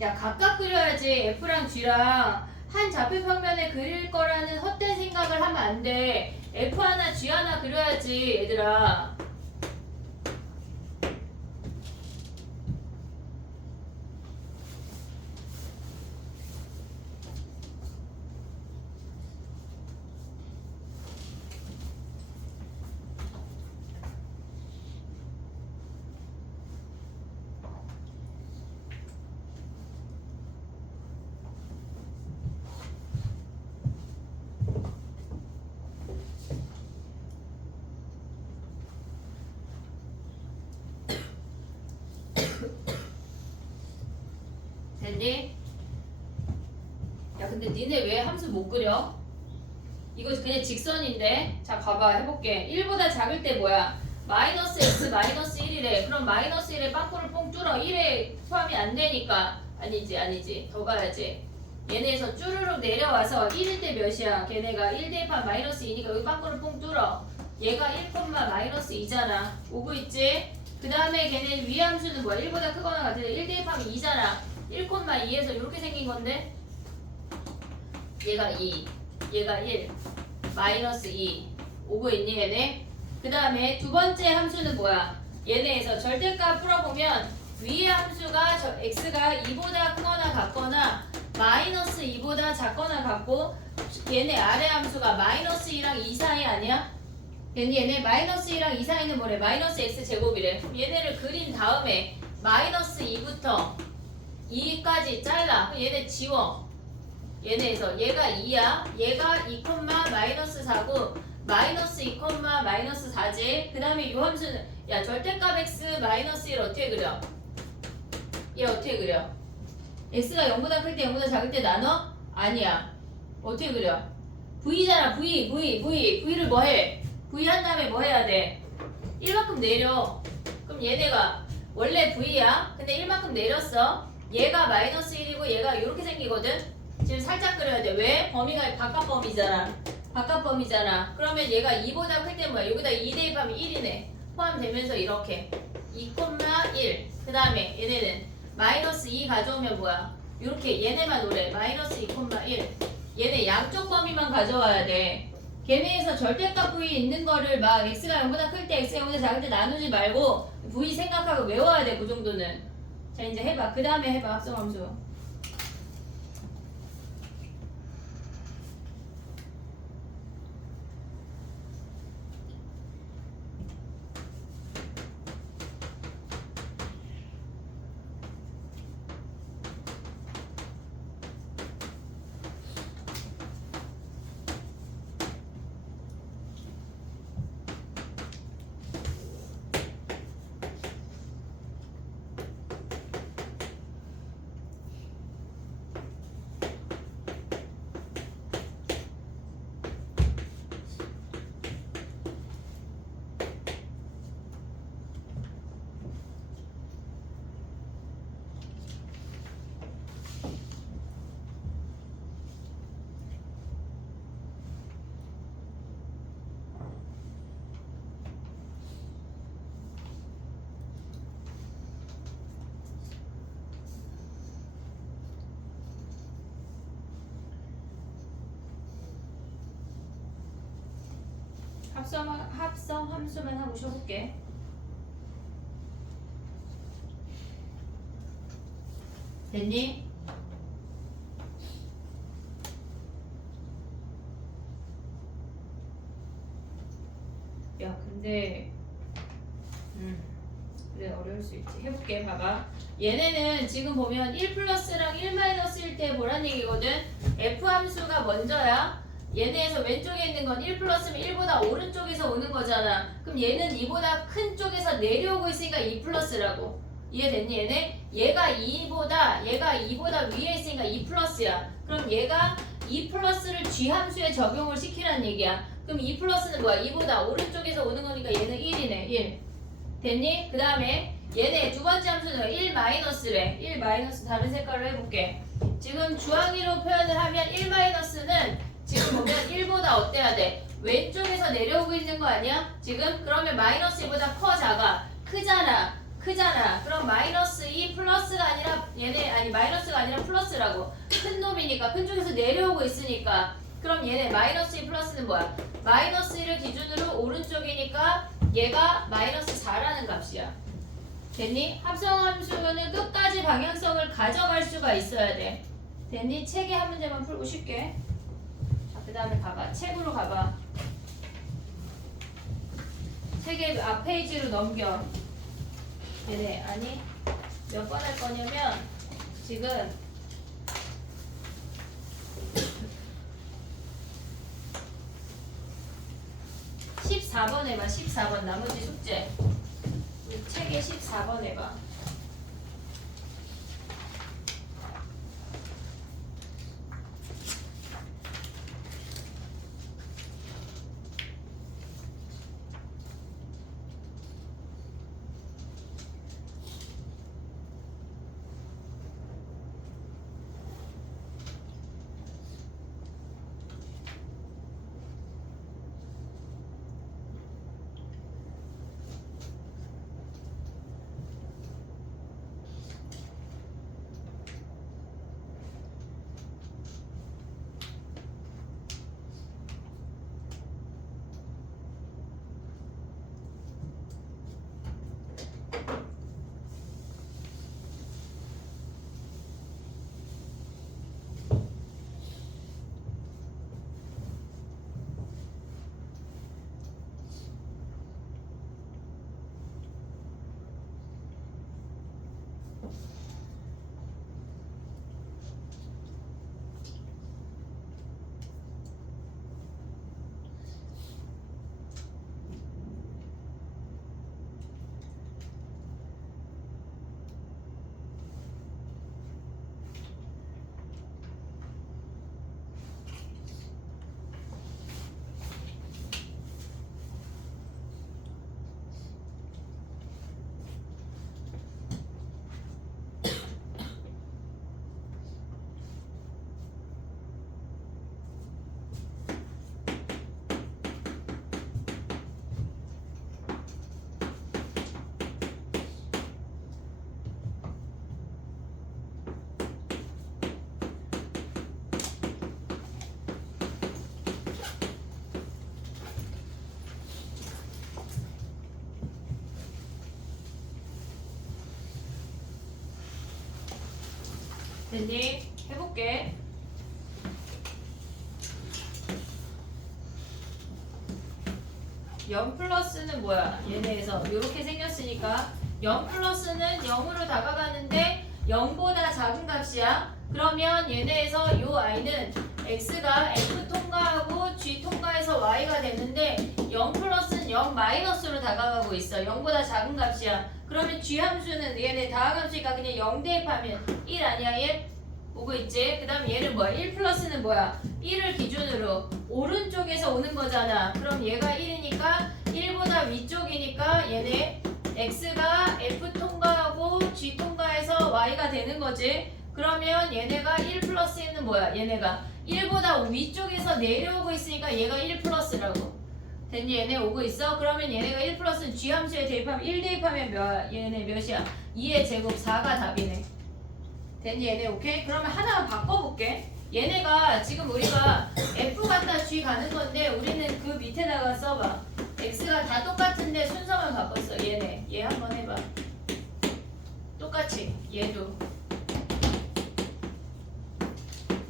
야 각각 그려야지. F랑 G랑 한 좌표평면에 그릴 거라는 헛된 생각을 하면 안 돼. F 하나 G 하나 그려야지 얘들아. 됐니? 야 근데 니네 왜 함수 못 그려? 이거 그냥 직선인데. 자 봐봐 해볼게. 1보다 작을 때 뭐야? 마이너스 x 마이너스 1이래. 그럼 마이너스 1에 빵꾸를 뽕 뚫어. 1에 포함이 안 되니까. 아니지 더 가야지. 얘네에서 쭈르륵 내려와서 1일 때 몇이야? 걔네가 1 대입한 마이너스 2니까 여기 빵꾸를 뽕 뚫어. 얘가 1, 마이너스 2잖아. 오고 있지? 그 다음에 걔네 위함수는 뭐야? 1보다 크거나 같은데 1 대입하면 2잖아. 1,2에서 이렇게 생긴 건데 얘가 2, 얘가 1, 마이너스 2 오고 있니 얘네? 그 다음에 두 번째 함수는 뭐야? 얘네에서 절대값 풀어보면 위의 함수가 x가 2보다 크거나 같거나 마이너스 2보다 작거나 같고 얘네 아래 함수가 마이너스 2랑 2 사이 아니야? 얘네 마이너스 2랑 2 사이는 뭐래? 마이너스 x 제곱이래. 그럼 얘네를 그린 다음에 마이너스 2부터 2까지 잘라. 그럼 얘네 지워. 얘네에서 얘가 2야. 얘가 2, 마이너스 4고 마이너스 2, 마이너스 4지. 그 다음에 이 함수는 야 절대값 x 마이너스 1 어떻게 그려? 얘 어떻게 그려? x가 0보다 클 때 0보다 작을 때 나눠? 아니야. 어떻게 그려? v잖아. v를 뭐 해? v 한 다음에 뭐 해야 돼? 1만큼 내려. 그럼 얘네가 원래 v야. 근데 1만큼 내렸어. 얘가 마이너스 1이고 얘가 이렇게 생기거든. 지금 살짝 그려야 돼. 왜? 범위가 바깥 범위잖아. 그러면 얘가 2보다 클 때 뭐야? 여기다 2 대입하면 1이네. 포함되면서 이렇게 2, 1. 그 다음에 얘네는 마이너스 2 가져오면 뭐야? 이렇게 얘네만 오래. 마이너스 2, 1. 얘네 양쪽 범위만 가져와야 돼. 걔네에서 절대값 v 있는 거를 막 x가 0보다 클 때 x가 0보다 작을 때 나누지 말고 v 생각하고 외워야 돼. 그 정도는. 자 이제 해봐. 그 다음에 해봐. 합성함수. 합성 함수만 하고 쉬어볼게. 됐니? 야 근데 그래 어려울 수 있지. 해볼게. 봐봐. 얘네는 지금 보면 1 플러스랑 1 마이너스일 때 뭐란 얘기거든. F 함수가 먼저야. 얘네에서 왼쪽에 있는 건 1 플러스면 1보다 오른쪽에서 오는 거잖아. 그럼 얘는 2보다 큰 쪽에서 내려오고 있으니까 2 플러스라고. 이해됐니 얘네? 얘가 2보다 위에 있으니까 2 플러스야. 그럼 얘가 2 플러스를 G 함수에 적용을 시키라는 얘기야. 그럼 2 플러스는 뭐야? 2보다 오른쪽에서 오는 거니까 얘는 1이네. 1. 됐니? 그 다음에 얘네 두 번째 함수는 1 마이너스래. 1 마이너스 다른 색깔로 해볼게. 지금 주황이로 표현을 하면 1 마이너스는 지금 보면 1보다 어때야 돼? 왼쪽에서 내려오고 있는 거 아니야? 지금? 그러면 마이너스 2보다 커 작아? 크잖아. 그럼 마이너스 2 플러스가 아니라 마이너스가 아니라 플러스라고. 큰 놈이니까 큰 쪽에서 내려오고 있으니까. 그럼 얘네 마이너스 2 플러스는 뭐야? 마이너스 1을 기준으로 오른쪽이니까 얘가 마이너스 4라는 값이야. 됐니? 합성함수는 끝까지 방향성을 가져갈 수가 있어야 돼. 됐니? 책에 한 문제만 풀고 쉽게. 그 다음에 가봐. 책으로 가봐. 책의 앞 페이지로 넘겨. 얘네 아니 몇 번 할 거냐면 지금 14번 해봐. 14번 나머지 숙제. 우리 책에 14번 해봐. 됐니? 해볼게. 0 플러스는 뭐야? 얘네에서 이렇게 생겼으니까 0 플러스는 0으로 다가가는데 0보다 작은 값이야. 그러면 얘네에서 요 i는 x가 f 통과하고 g 통과해서 y가 되는데 0 플러스는 0 마이너스로 다가가고 있어. 0보다 작은 값이야. 그러면 g 함수는 얘네 다항함수니까 그냥 0 대입하면 1 아니야 얘? 오고 있지? 그 다음 얘는 뭐야? 1 플러스는 뭐야? 1을 기준으로 오른쪽에서 오는 거잖아. 그럼 얘가 1이니까 1보다 위쪽이니까 얘네 x가 f 통과하고 g 통과해서 y가 되는 거지. 그러면 얘네가 1 플러스 1은 뭐야? 얘네가 1보다 위쪽에서 내려오고 있으니까 얘가 1 플러스라고. 됐니? 얘네 오고 있어? 그러면 얘네가 1 플러스는 g 함수에 대입하면 1 대입하면 몇? 얘네 몇이야? 2의 제곱 4가 답이네. 됐니? 얘네 오케이? 그러면 하나만 바꿔볼게. 얘네가 지금 우리가 F 갔다 G 가는 건데 우리는 그 밑에다가 써봐. X가 다 똑같은데 순서만 바꿨어. 얘네. 얘 한번 해봐. 똑같이. 얘도.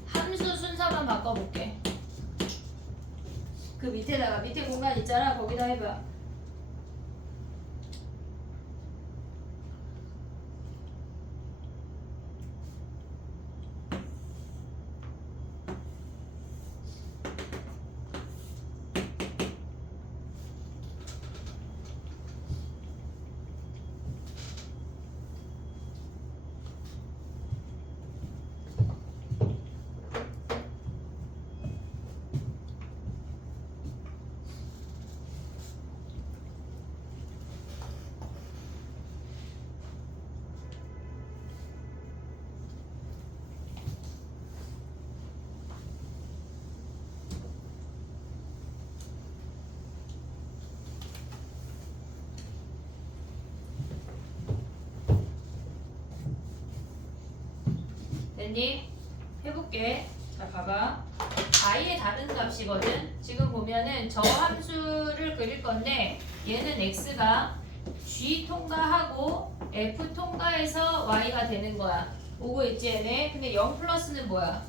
함수 순서만 바꿔볼게. 그 밑에다가 밑에 공간 있잖아. 거기다 해봐. 됐니? 해볼게. 자, 봐봐. i의 다른 값이거든. 지금 보면은 저 함수를 그릴 건데 얘는 x가 g 통과하고 f 통과해서 y가 되는 거야. 오고 있지 얘네? 근데 0 플러스는 뭐야?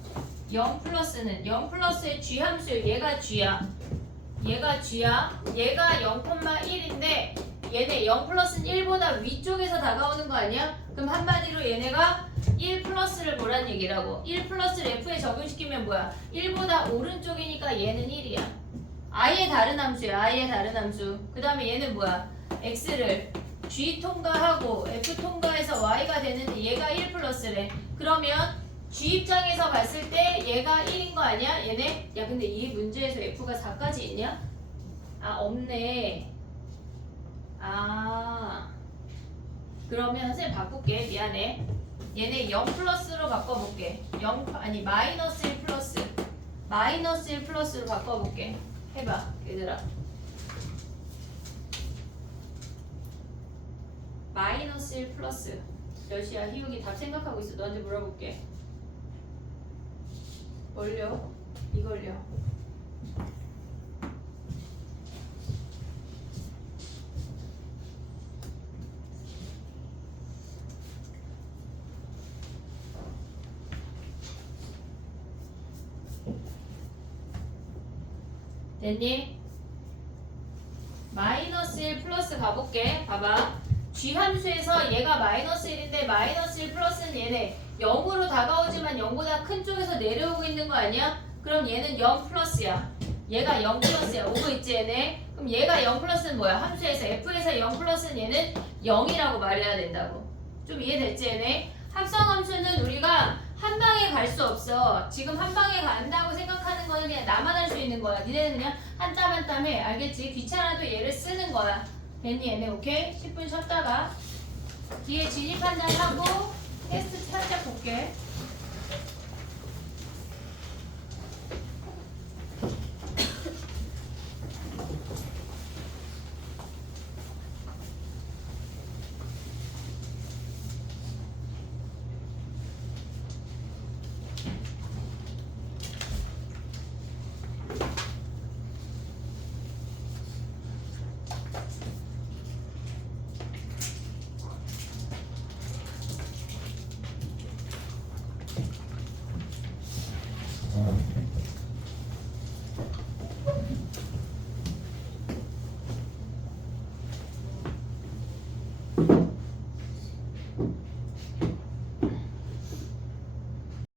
0 플러스는 0 플러스의 g 함수 얘가 g야. 얘가 g야. 얘가 0,1인데 얘네 0 플러스는 1보다 위쪽에서 다가오는 거 아니야? 그럼 한마디로 얘네가 1 플러스를 보란 얘기라고. 1 플러스를 F에 적용시키면 뭐야? 1보다 오른쪽이니까 얘는 1이야. i의 다른 함수야. i의 다른 함수. 그 다음에 얘는 뭐야? x를 g 통과하고 f 통과해서 y가 되는데 얘가 1 플러스래. 그러면 g 입장에서 봤을 때 얘가 1인 거 아니야? 얘네? 야 근데 이 문제에서 f가 4까지 있냐? 아 없네. 아 그러면 선생님 바꿀게. 미안해. 얘네 0 플러스로 바꿔볼게. 0 아니 마이너스 1 플러스. 마이너스 1 플러스로 바꿔볼게. 해봐 얘들아. 마이너스 1 플러스. 몇이야? 희욱이 답 생각하고 있어. 너한테 물어볼게. 뭘요? 이걸요. 됐니? 마이너스 1 플러스 가볼게. 봐봐. g 함수에서 얘가 마이너스 1인데 마이너스 1 플러스는 얘네 0으로 다가오지만 0보다 큰 쪽에서 내려오고 있는 거 아니야? 그럼 얘는 0 플러스야. 얘가 0 플러스야. 오고 있지 얘네? 그럼 얘가 0 플러스는 뭐야? 함수에서 f에서 0 플러스는 얘는 0이라고 말해야 된다고. 좀 이해됐지 얘네? 합성함수는 우리가 한 방에 갈 수 없어. 지금 한 방에 간다고 생각하는 거는 그냥 나만 할 수 있는 거야. 니네는 그냥 한 땀 한 땀 해. 알겠지? 귀찮아도 얘를 쓰는 거야. 됐니 얘네? 오케이? 10분 쉬었다가 뒤에 진입 판단하고 테스트 살짝 볼게.